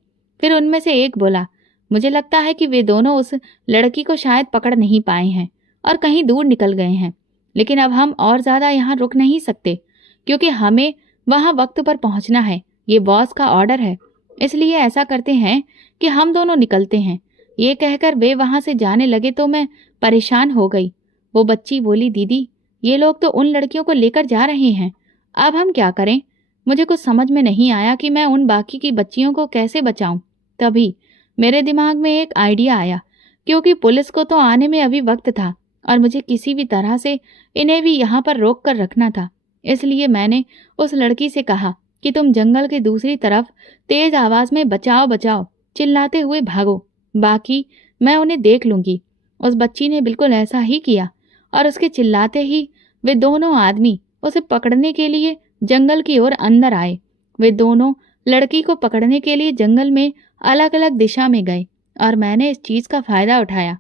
फिर उनमें से एक बोला, मुझे लगता है कि वे दोनों उस लड़की को शायद पकड़ नहीं पाए हैं और कहीं दूर निकल गए हैं। लेकिन अब हम और ज्यादा यहाँ रुक नहीं सकते, क्योंकि हमें वहां वक्त पर पहुंचना है। ये बॉस का ऑर्डर है। इसलिए ऐसा करते हैं कि हम दोनों निकलते हैं। ये कहकर वे वहां से जाने लगे तो मैं परेशान हो गई। वो बच्ची बोली, दीदी, ये लोग तो उन लड़कियों को लेकर जा रहे हैं, अब हम क्या करें? मुझे कुछ समझ में नहीं आया कि मैं उन बाकी की बच्चियों को कैसे बचाऊं। तभी मेरे दिमाग में एक आइडिया आया, क्योंकि पुलिस को तो आने में अभी वक्त था और मुझे किसी भी तरह से इन्हें भी यहाँ पर रोक कर रखना था। इसलिए मैंने उस लड़की से कहा कि तुम जंगल के दूसरी तरफ तेज आवाज में बचाओ बचाओ चिल्लाते हुए भागो, बाकी मैं उन्हें देख लूंगी। उस बच्ची ने बिल्कुल ऐसा ही किया और उसके चिल्लाते ही वे दोनों आदमी उसे पकड़ने के लिए जंगल की ओर अंदर आए। वे दोनों लड़की को पकड़ने के लिए जंगल में अलग अलग दिशा में गए और मैंने इस चीज का फायदा उठाया।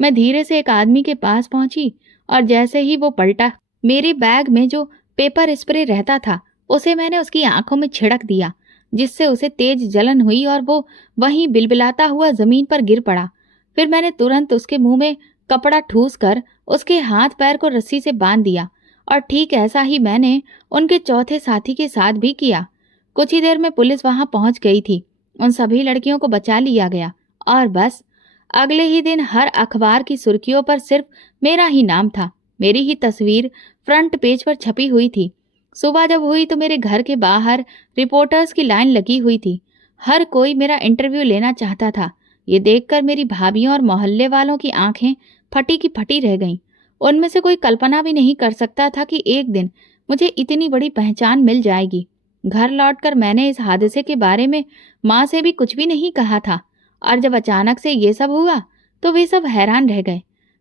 मैं धीरे से एक आदमी के पास पहुंची और जैसे ही वो पलटा, मेरे बैग में जो पेपर स्प्रे रहता था उसे मैंने उसकी आंखों में छिड़क दिया, जिससे उसे तेज जलन हुई और वो वहीं बिलबिलाता हुआ जमीन पर गिर पड़ा। फिर मैंने तुरंत उसके मुंह में कपड़ा ठूस कर उसके हाथ पैर को रस्सी से बांध दिया और ठीक ऐसा ही मैंने उनके चौथे साथी के साथ भी किया। कुछ ही देर में पुलिस वहां पहुंच गई थी। उन सभी लड़कियों को बचा लिया गया और बस अगले ही दिन हर अखबार की सुर्खियों पर सिर्फ मेरा ही नाम था। मेरी ही तस्वीर फ्रंट पेज पर छपी हुई थी। सुबह जब हुई तो मेरे घर के बाहर रिपोर्टर्स की लाइन लगी हुई थी। हर कोई मेरा इंटरव्यू लेना चाहता था। ये देखकर मेरी भाभीयों और मोहल्ले वालों की आंखें फटी की फटी रह गईं। उनमें से कोई कल्पना भी नहीं कर सकता था कि एक दिन मुझे इतनी बड़ी पहचान मिल जाएगी। घर लौटकर मैंने इस हादसे के बारे में माँ से भी कुछ भी नहीं कहा था और जब अचानक से ये सब हुआ तो वे सब हैरान रह गए।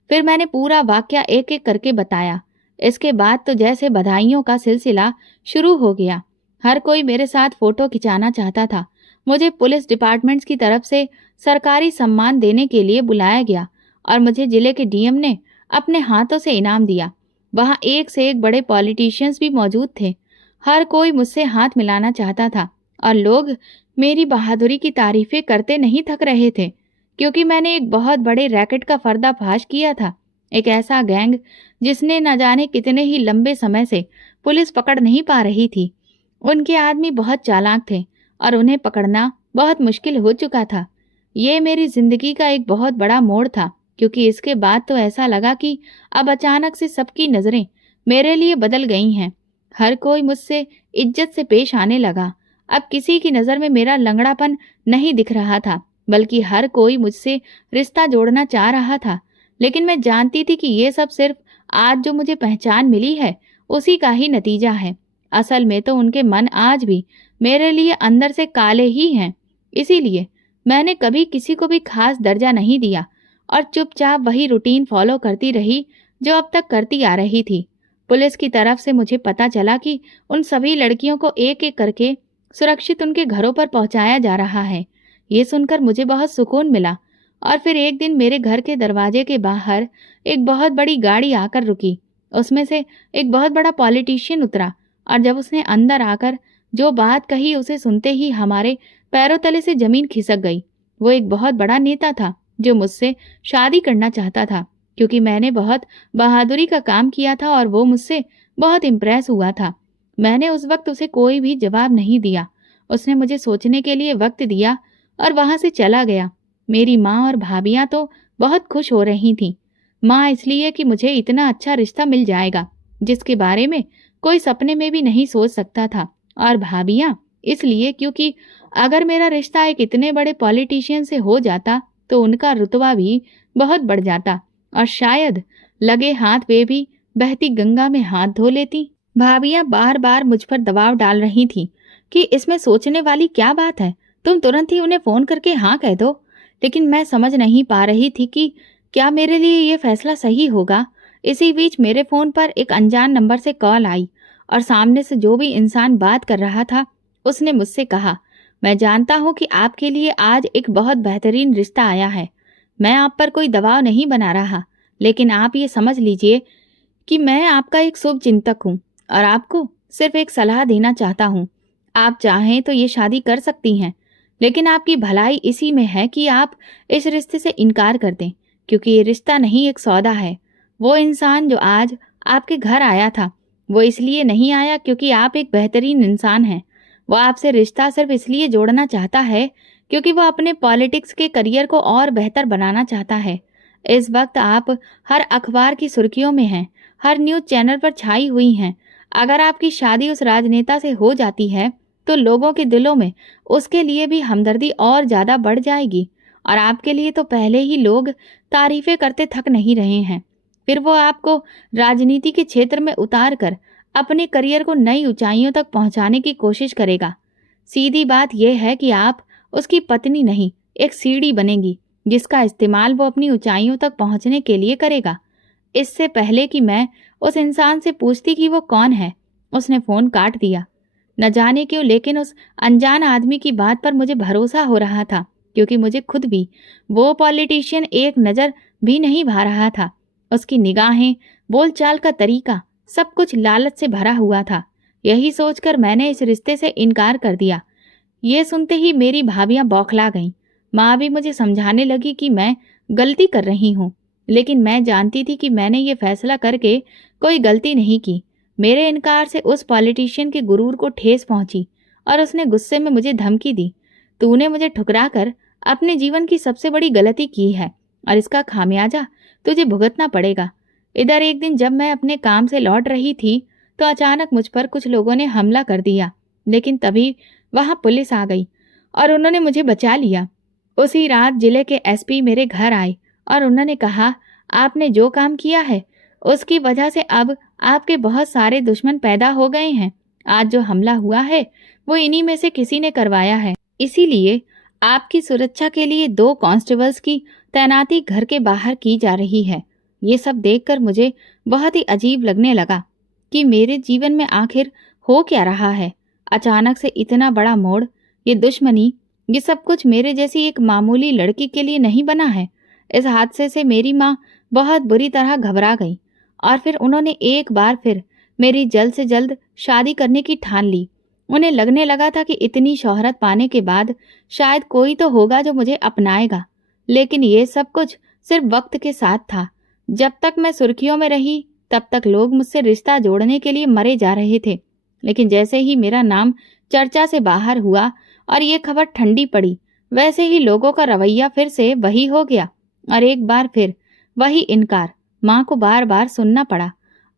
फिर मैंने पूरा वाकया एक एक करके बताया। इसके बाद तो जैसे बधाइयों का सिलसिला शुरू हो गया। हर कोई मेरे साथ फोटो खिंचाना चाहता था। मुझे पुलिस डिपार्टमेंट्स की तरफ से सरकारी सम्मान देने के लिए बुलाया गया और मुझे जिले के डीएम ने अपने हाथों से इनाम दिया। वहां एक से एक बड़े पॉलिटिशियंस भी मौजूद थे। हर कोई मुझसे हाथ मिलाना चाहता था और लोग मेरी बहादुरी की तारीफें करते नहीं थक रहे थे, क्योंकि मैंने एक बहुत बड़े रैकेट का पर्दाफाश किया था। एक ऐसा गैंग जिसने न जाने कितने ही लंबे समय से पुलिस पकड़ नहीं पा रही थी। उनके आदमी बहुत चालाक थे और उन्हें पकड़ना बहुत मुश्किल हो चुका था। ये मेरी जिंदगी का एक बहुत बड़ा मोड़ था, क्योंकि इसके बाद तो ऐसा लगा कि अब अचानक से सबकी नजरें मेरे लिए बदल गई हैं। हर कोई मुझसे इज्जत से पेश आने लगा। अब किसी की नजर में मेरा लंगड़ापन नहीं दिख रहा था, बल्कि हर कोई मुझसे रिश्ता जोड़ना चाह रहा था। लेकिन मैं जानती थी कि ये सब सिर्फ आज जो मुझे पहचान मिली है उसी का ही नतीजा है। असल में तो उनके मन आज भी मेरे लिए अंदर से काले ही हैं। इसीलिए मैंने कभी किसी को भी खास दर्जा नहीं दिया और चुपचाप वही रूटीन फॉलो करती रही जो अब तक करती आ रही थी। पुलिस की तरफ से मुझे पता चला कि उन सभी लड़कियों को एक एक करके सुरक्षित उनके घरों पर पहुंचाया जा रहा है। ये सुनकर मुझे बहुत सुकून मिला। और फिर एक दिन मेरे घर के दरवाजे के बाहर एक बहुत बड़ी गाड़ी आकर रुकी। उसमें से एक बहुत बड़ा पॉलिटिशियन उतरा और जब उसने अंदर आकर जो बात कही उसे सुनते ही हमारे पैरों तले से जमीन खिसक गई। वो एक बहुत बड़ा नेता था जो मुझसे शादी करना चाहता था, क्योंकि मैंने बहुत बहादुरी का काम किया था और वो मुझसे बहुत इम्प्रेस हुआ था। मैंने उस वक्त उसे कोई भी जवाब नहीं दिया। उसने मुझे सोचने के लिए वक्त दिया और वहां से चला गया। मेरी माँ और भाभियां तो बहुत खुश हो रही थीं। माँ इसलिए कि मुझे इतना अच्छा रिश्ता मिल जाएगा जिसके बारे में कोई सपने में भी नहीं सोच सकता था, और भाभियां इसलिए क्योंकि अगर मेरा रिश्ता एक इतने बड़े पॉलिटिशियन से हो जाता तो उनका रुतबा भी बहुत बढ़ जाता और शायद लगे हाथ वे भी बहती गंगा में हाथ धो लेती। भाभियां बार बार मुझ पर दबाव डाल रही थी कि इसमें सोचने वाली क्या बात है, तुम तुरंत ही उन्हें फोन करके हाँ कह दो। लेकिन मैं समझ नहीं पा रही थी कि क्या मेरे लिए ये फैसला सही होगा। इसी बीच मेरे फोन पर एक अनजान नंबर से कॉल आई और सामने से जो भी इंसान बात कर रहा था उसने मुझसे कहा, मैं जानता हूं कि आपके लिए आज एक बहुत बेहतरीन रिश्ता आया है। मैं आप पर कोई दबाव नहीं बना रहा, लेकिन आप ये समझ लीजिए कि मैं आपका एक शुभ चिंतक हूँ और आपको सिर्फ एक सलाह देना चाहता हूँ। आप चाहें तो ये शादी कर सकती हैं, लेकिन आपकी भलाई इसी में है कि आप इस रिश्ते से इनकार कर दें, क्योंकि ये रिश्ता नहीं एक सौदा है। वो इंसान जो आज आपके घर आया था वो इसलिए नहीं आया क्योंकि आप एक बेहतरीन इंसान हैं। वो आपसे रिश्ता सिर्फ इसलिए जोड़ना चाहता है क्योंकि वो अपने पॉलिटिक्स के करियर को और बेहतर बनाना चाहता है। इस वक्त आप हर अखबार की सुर्खियों में हैं, हर न्यूज चैनल पर छाई हुई हैं। अगर आपकी शादी उस राजनेता से हो जाती है तो लोगों के दिलों में उसके लिए भी हमदर्दी और ज्यादा बढ़ जाएगी और आपके लिए तो पहले ही लोग तारीफें करते थक नहीं रहे हैं। फिर वो आपको राजनीति के क्षेत्र में उतार कर अपने करियर को नई ऊंचाइयों तक पहुंचाने की कोशिश करेगा। सीधी बात यह है कि आप उसकी पत्नी नहीं, एक सीढ़ी बनेंगी जिसका इस्तेमाल वो अपनी ऊंचाइयों तक पहुंचने के लिए करेगा। इससे पहले कि मैं उस इंसान से पूछती कि वो कौन है, उसने फोन काट दिया। न जाने क्यों, लेकिन उस अनजान आदमी की बात पर मुझे भरोसा हो रहा था, क्योंकि मुझे खुद भी वो पॉलिटिशियन एक नजर भी नहीं भा रहा था। उसकी निगाहें, बोलचाल का तरीका, सब कुछ लालच से भरा हुआ था। यही सोचकर मैंने इस रिश्ते से इनकार कर दिया। ये सुनते ही मेरी भाभियां बौखला गईं। माँ भी मुझे समझाने लगी कि मैं गलती कर रही हूँ, लेकिन मैं जानती थी कि मैंने ये फैसला करके कोई गलती नहीं की। मेरे इनकार से उस पॉलिटिशियन के गुरूर को ठेस पहुंची और उसने गुस्से में मुझे धमकी दी, तूने मुझे ठुकरा कर अपने जीवन की सबसे बड़ी गलती की है और इसका खामियाजा तुझे भुगतना पड़ेगा। इधर एक दिन जब मैं अपने काम से लौट रही थी तो अचानक मुझ पर कुछ लोगों ने हमला कर दिया, लेकिन तभी वहां पुलिस आ गई और उन्होंने मुझे बचा लिया। उसी रात जिले के एसपी मेरे घर आए और उन्होंने कहा, आपने जो काम किया है उसकी वजह से अब आपके बहुत सारे दुश्मन पैदा हो गए हैं। आज जो हमला हुआ है वो इन्हीं में से किसी ने करवाया है, इसीलिए आपकी सुरक्षा के लिए 2 कांस्टेबल्स की तैनाती घर के बाहर की जा रही है। ये सब देखकर मुझे बहुत ही अजीब लगने लगा कि मेरे जीवन में आखिर हो क्या रहा है। अचानक से इतना बड़ा मोड़, ये दुश्मनी, ये सब कुछ मेरे जैसी एक मामूली लड़की के लिए नहीं बना है। इस हादसे से मेरी माँ बहुत बुरी तरह घबरा गई और फिर उन्होंने एक बार फिर मेरी जल्द से जल्द शादी करने की ठान ली। उन्हें लगने लगा था कि इतनी शोहरत पाने के बाद शायद कोई तो होगा जो मुझे अपनाएगा, लेकिन ये सब कुछ सिर्फ वक्त के साथ था। जब तक मैं सुर्खियों में रही तब तक लोग मुझसे रिश्ता जोड़ने के लिए मरे जा रहे थे, लेकिन जैसे ही मेरा नाम चर्चा से बाहर हुआ और ये खबर ठंडी पड़ी, वैसे ही लोगों का रवैया फिर से वही हो गया और एक बार फिर वही इनकार माँ को बार बार सुनना पड़ा।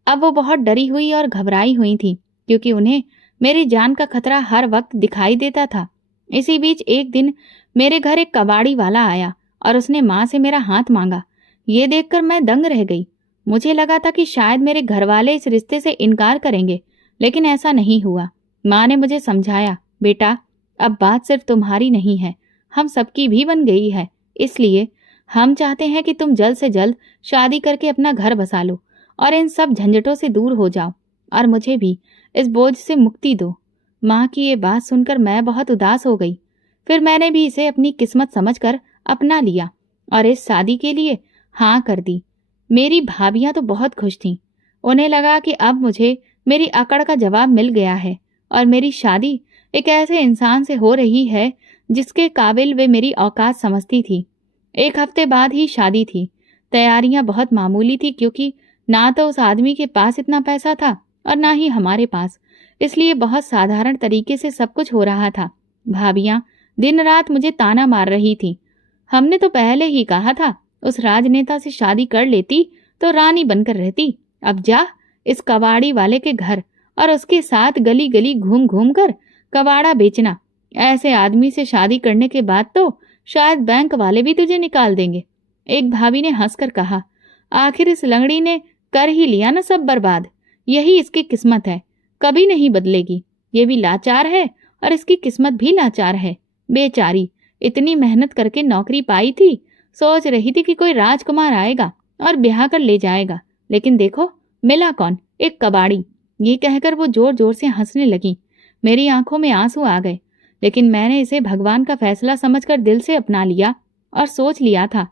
अब वो बहुत डरी हुई और घबराई हुई थी, क्योंकि उन्हें मेरी जान का खतरा हर वक्त दिखाई देता था। इसी बीच एक दिन मेरे घर एक कबाड़ी वाला आया और उसने माँ से मेरा हाथ मांगा। ये देखकर मैं दंग रह गई। मुझे लगा था कि शायद मेरे घर वाले इस रिश्ते से इनकार करेंगे, लेकिन ऐसा नहीं हुआ। माँ ने मुझे समझाया, बेटा अब बात सिर्फ तुम्हारी नहीं है, हम सबकी भी बन गई है, इसलिए हम चाहते हैं कि तुम जल्द से जल्द शादी करके अपना घर बसा लो और इन सब झंझटों से दूर हो जाओ और मुझे भी इस बोझ से मुक्ति दो। माँ की ये बात सुनकर मैं बहुत उदास हो गई। फिर मैंने भी इसे अपनी किस्मत समझकर अपना लिया और इस शादी के लिए हाँ कर दी। मेरी भाभियां तो बहुत खुश थीं। उन्हें लगा कि अब मुझे मेरी अकड़ का जवाब मिल गया है और मेरी शादी एक ऐसे इंसान से हो रही है जिसके काबिल वे मेरी औकात समझती थी। 1 हफ्ते बाद ही शादी थी। तैयारियां बहुत मामूली थी, क्योंकि ना तो उस आदमी के पास इतना पैसा था और ना ही हमारे पास, इसलिए बहुत साधारण तरीके से सब कुछ हो रहा था। भाभियां दिन रात मुझे ताना मार रही थी। हमने तो पहले ही कहा था, उस राजनेता से शादी कर लेती तो रानी बनकर रहती। अब जा इस कबाड़ी वाले के घर और उसके साथ गली गली घूम घूम कर कबाड़ा बेचना। ऐसे आदमी से शादी करने के बाद तो शायद बैंक वाले भी तुझे निकाल देंगे। एक भाभी ने हंसकर कहा, आखिर इस लंगड़ी ने कर ही लिया ना सब बर्बाद। यही इसकी किस्मत है, कभी नहीं बदलेगी। ये भी लाचार है और इसकी किस्मत भी लाचार है। बेचारी इतनी मेहनत करके नौकरी पाई थी, सोच रही थी कि कोई राजकुमार आएगा और ब्याह कर ले जाएगा, लेकिन देखो मिला कौन, एक कबाड़ी। ये कहकर वो जोर जोर से हंसने लगी। मेरी आंखों में आंसू आ गए, लेकिन मैंने इसे भगवान का फैसला समझकर दिल से अपना लिया और सोच लिया था,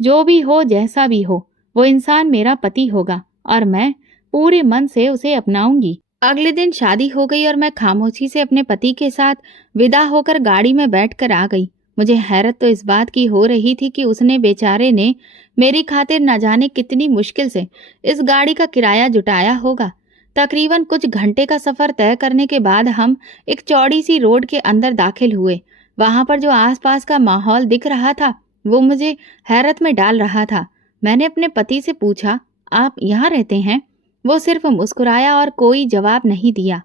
जो भी हो जैसा भी हो, वो इंसान मेरा पति होगा और मैं पूरे मन से उसे अपनाऊंगी। अगले दिन शादी हो गई और मैं खामोशी से अपने पति के साथ विदा होकर गाड़ी में बैठकर आ गई। मुझे हैरत तो इस बात की हो रही थी कि उसने बेचारे ने मेरी खातिर न जाने कितनी मुश्किल से इस गाड़ी का किराया जुटाया होगा। तकरीबन कुछ घंटे का सफर तय करने के बाद हम एक चौड़ी सी रोड के अंदर दाखिल हुए। वहां पर जो आसपास का माहौल दिख रहा था वो मुझे हैरत में डाल रहा था। मैंने अपने पति से पूछा, आप यहाँ रहते हैं? वो सिर्फ मुस्कुराया और कोई जवाब नहीं दिया।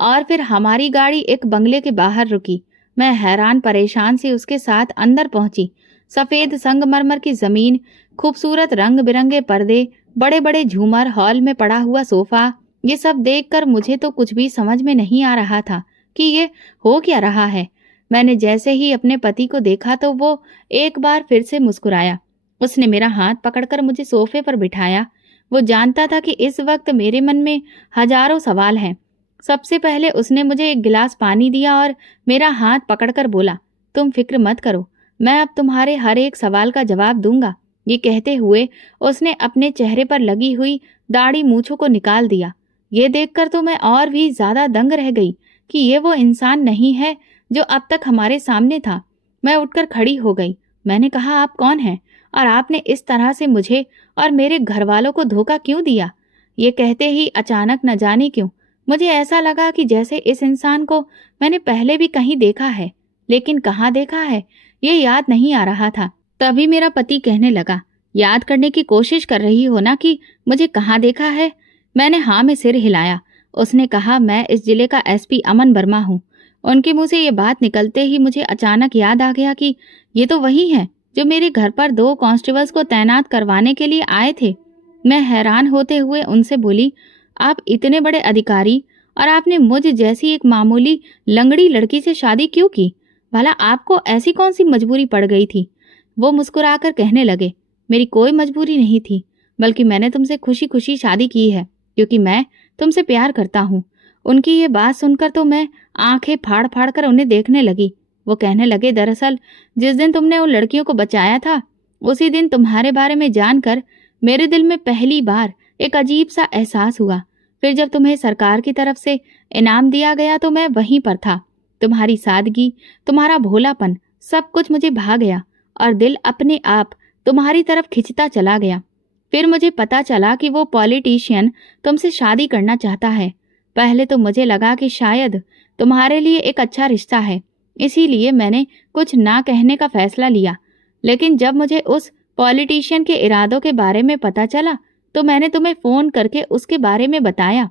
और फिर हमारी गाड़ी एक बंगले के बाहर रुकी। मैं हैरान परेशान से उसके साथ अंदर पहुंची। सफेद संगमरमर की जमीन, खूबसूरत रंग बिरंगे पर्दे, बड़े बड़े झूमर, हॉल में पड़ा हुआ सोफा, ये सब देखकर मुझे तो कुछ भी समझ में नहीं आ रहा था कि ये हो क्या रहा है। मैंने जैसे ही अपने पति को देखा तो वो एक बार फिर से मुस्कुराया। उसने मेरा हाथ पकड़कर मुझे सोफे पर बिठाया। वो जानता था कि इस वक्त मेरे मन में हजारों सवाल हैं। सबसे पहले उसने मुझे एक गिलास पानी दिया और मेरा हाथ पकड़कर बोला, तुम फिक्र मत करो, मैं अब तुम्हारे हर एक सवाल का जवाब दूंगा। ये कहते हुए उसने अपने चेहरे पर लगी हुई दाढ़ी मूंछों को निकाल दिया। ये देखकर तो मैं और भी ज्यादा दंग रह गई कि ये वो इंसान नहीं है जो अब तक हमारे सामने था। मैं उठकर खड़ी हो गई। मैंने कहा, आप कौन हैं और आपने इस तरह से मुझे और मेरे घर वालों को धोखा क्यों दिया? ये कहते ही अचानक न जाने क्यों मुझे ऐसा लगा कि जैसे इस इंसान को मैंने पहले भी कहीं देखा है, लेकिन कहाँ देखा है ये याद नहीं आ रहा था। तभी मेरा पति कहने लगा, याद करने की कोशिश कर रही हो ना कि मुझे कहाँ देखा है? मैंने हाँ में सिर हिलाया। उसने कहा, मैं इस जिले का एसपी अमन वर्मा हूँ। उनके मुंह से ये बात निकलते ही मुझे अचानक याद आ गया कि ये तो वही है जो मेरे घर पर 2 कांस्टेबल्स को तैनात करवाने के लिए आए थे। मैं हैरान होते हुए उनसे बोली, आप इतने बड़े अधिकारी और आपने मुझ जैसी एक मामूली लंगड़ी लड़की से शादी क्यों की? भला आपको ऐसी कौन सी मजबूरी पड़ गई थी? वो मुस्कुराकर कहने लगे, मेरी कोई मजबूरी नहीं थी, बल्कि मैंने तुमसे खुशी खुशी शादी की है क्योंकि मैं तुमसे प्यार करता हूँ। उनकी ये बात सुनकर तो मैं आंखें फाड़ फाड़ कर उन्हें देखने लगी। वो कहने लगे, दरअसल जिस दिन तुमने उन लड़कियों को बचाया था उसी दिन तुम्हारे बारे में जानकर मेरे दिल में पहली बार एक अजीब सा एहसास हुआ। फिर जब तुम्हें सरकार की तरफ से इनाम दिया गया तो मैं वहीं पर था। तुम्हारी सादगी, तुम्हारा भोलापन, सब कुछ मुझे भा गया और दिल अपने आप तुम्हारी तरफ खिंचता चला गया। फिर मुझे पता चला कि वो पॉलिटिशियन तुमसे शादी करना चाहता है। पहले तो मुझे लगा कि शायद तुम्हारे लिए एक अच्छा रिश्ता है, इसीलिए मैंने कुछ ना कहने का फैसला लिया। लेकिन जब मुझे उस पॉलिटिशियन के इरादों के बारे में पता चला तो मैंने तुम्हें फोन करके उसके बारे में बताया।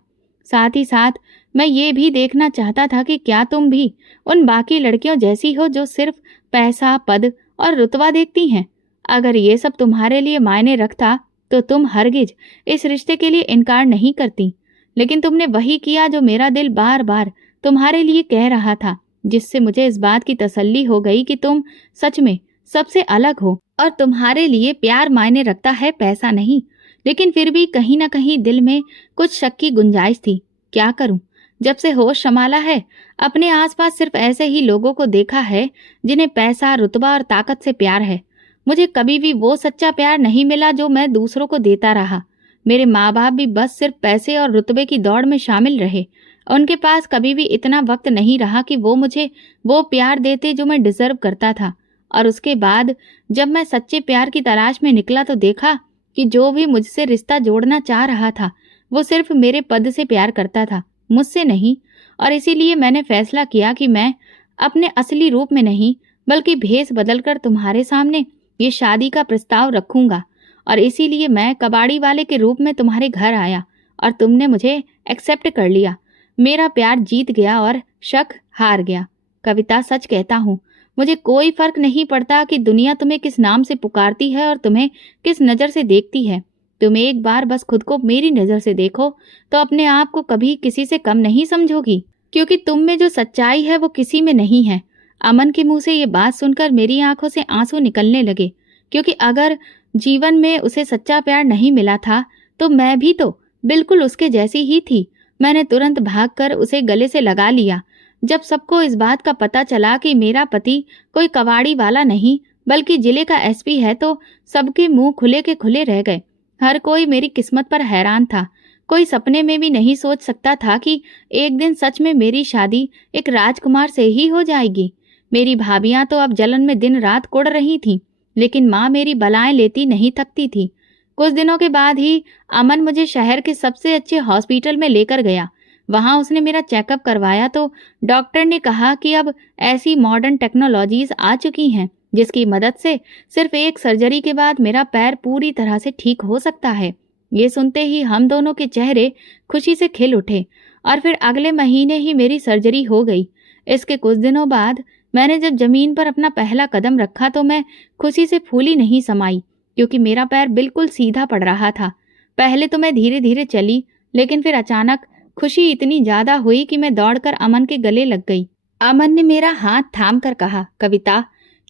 साथ ही साथ मैं ये भी देखना चाहता था कि क्या तुम भी उन बाकी लड़कियों जैसी हो जो सिर्फ पैसा, पद और रुतबा देखती हैं। अगर ये सब तुम्हारे लिए मायने रखता तो तुम हरगिज इस रिश्ते के लिए इनकार नहीं करती। लेकिन तुमने वही किया जो मेरा दिल बार बार तुम्हारे लिए कह रहा था, जिससे मुझे इस बात की तसल्ली हो गई कि तुम सच में सबसे अलग हो और तुम्हारे लिए प्यार मायने रखता है, पैसा नहीं। लेकिन फिर भी कहीं ना कहीं दिल में कुछ शक की गुंजाइश थी। क्या करूं? जब से होश संभाला है अपने आसपास सिर्फ ऐसे ही लोगों को देखा है जिन्हें पैसा, रुतबा और ताकत से प्यार है। मुझे कभी भी वो सच्चा प्यार नहीं मिला जो मैं दूसरों को देता रहा। मेरे माँ बाप भी बस सिर्फ पैसे और रुतबे की दौड़ में शामिल रहे। उनके पास कभी भी इतना वक्त नहीं रहा कि वो मुझे वो प्यार देते जो मैं डिजर्व करता था। और उसके बाद जब मैं सच्चे प्यार की तलाश में निकला तो देखा कि जो भी मुझसे रिश्ता जोड़ना चाह रहा था वो सिर्फ मेरे पद से प्यार करता था, मुझसे नहीं। और इसीलिए मैंने फैसला किया कि मैं अपने असली रूप में नहीं बल्कि भेष बदलकर तुम्हारे सामने ये शादी का प्रस्ताव रखूंगा। और इसीलिए मैं कबाड़ी वाले के रूप में तुम्हारे घर आया और तुमने मुझे एक्सेप्ट कर लिया। मेरा प्यार जीत गया और शक हार गया। कविता, सच कहता हूँ, मुझे कोई फर्क नहीं पड़ता कि दुनिया तुम्हें किस नाम से पुकारती है और तुम्हें किस नज़र से देखती है। तुम एक बार बस खुद को मेरी नज़र से देखो तो अपने आप को कभी किसी से कम नहीं समझोगी, क्योंकि तुम में जो सच्चाई है वो किसी में नहीं है। अमन के मुंह से ये बात सुनकर मेरी आंखों से आंसू निकलने लगे, क्योंकि अगर जीवन में उसे सच्चा प्यार नहीं मिला था तो मैं भी तो बिल्कुल उसके जैसी ही थी। मैंने तुरंत भागकर उसे गले से लगा लिया। जब सबको इस बात का पता चला कि मेरा पति कोई कबाड़ी वाला नहीं बल्कि जिले का एसपी है तो सबके मुंह खुले के खुले रह गए। हर कोई मेरी किस्मत पर हैरान था। कोई सपने में भी नहीं सोच सकता था कि एक दिन सच में मेरी शादी एक राजकुमार से ही हो जाएगी। मेरी भाभियां तो अब जलन में दिन रात कुढ़ रही थीं, लेकिन माँ मेरी बलाएं लेती नहीं थकती थी। कुछ दिनों के बाद ही अमन मुझे शहर के सबसे अच्छे हॉस्पिटल में लेकर गया। वहां उसने मेरा चेकअप करवाया तो डॉक्टर ने कहा कि अब ऐसी मॉडर्न टेक्नोलॉजीज आ चुकी हैं जिसकी मदद से सिर्फ एक सर्जरी के बाद मेरा पैर पूरी तरह से ठीक हो सकता है। ये सुनते ही हम दोनों के चेहरे खुशी से खिल उठे और फिर अगले महीने ही मेरी सर्जरी हो गई। इसके कुछ दिनों बाद मैंने जब जमीन पर अपना पहला कदम रखा तो मैं खुशी से फूली नहीं समाई, क्योंकि मेरा पैर बिल्कुल सीधा पड़ रहा था। पहले तो मैं धीरे धीरे चली, लेकिन फिर अचानक खुशी इतनी ज्यादा हुई कि मैं दौड़कर अमन के गले लग गई। अमन ने मेरा हाथ थाम कर कहा, कविता,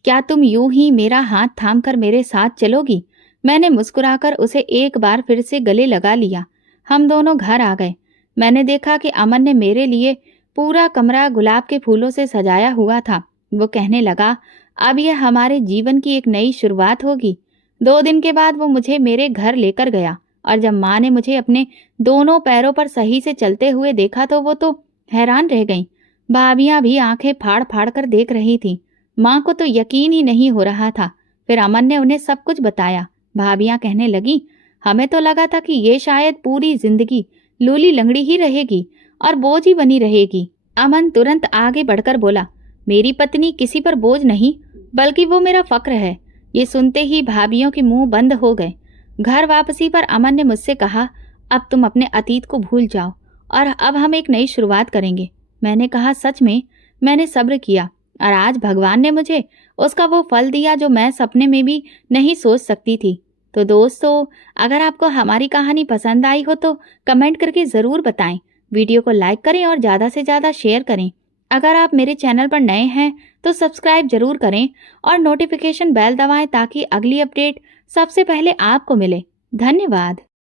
क्या तुम यूं ही मेरा हाथ थाम कर मेरे साथ चलोगी? मैंने मुस्कुराकर उसे एक बार फिर से गले लगा लिया। हम दोनों घर आ गए। मैंने देखा कि अमन ने मेरे लिए पूरा कमरा गुलाब के फूलों से सजाया हुआ था। वो कहने लगा, अब यह हमारे जीवन की एक नई शुरुआत होगी। 2 दिन के बाद वो मुझे मेरे घर लेकर गया और जब माँ ने मुझे अपने दोनों पैरों पर सही से चलते हुए देखा तो वो तो हैरान रह गईं। भाभियां भी आंखें फाड़ फाड़ कर देख रही थीं। माँ को तो यकीन ही नहीं हो रहा था। फिर अमन ने उन्हें सब कुछ बताया। भाभियां कहने लगी, हमें तो लगा था कि ये शायद पूरी जिंदगी लूली लंगड़ी ही रहेगी और बोझ ही बनी रहेगी। अमन तुरंत आगे बढ़कर बोला, मेरी पत्नी किसी पर बोझ नहीं बल्कि वो मेरा फक्र है। ये सुनते ही भाभियों के मुंह बंद हो गए। घर वापसी पर अमन ने मुझसे कहा, अब तुम अपने अतीत को भूल जाओ और अब हम एक नई शुरुआत करेंगे। मैंने कहा, सच में? मैंने सब्र किया और आज भगवान ने मुझे उसका वो फल दिया जो मैं सपने में भी नहीं सोच सकती थी। तो दोस्तों, अगर आपको हमारी कहानी पसंद आई हो तो कमेंट करके ज़रूर बताएं। वीडियो को लाइक करें और ज़्यादा से ज़्यादा शेयर करें। अगर आप मेरे चैनल पर नए हैं तो सब्सक्राइब जरूर करें और नोटिफिकेशन बेल दबाएं ताकि अगली अपडेट सबसे पहले आपको मिले। धन्यवाद।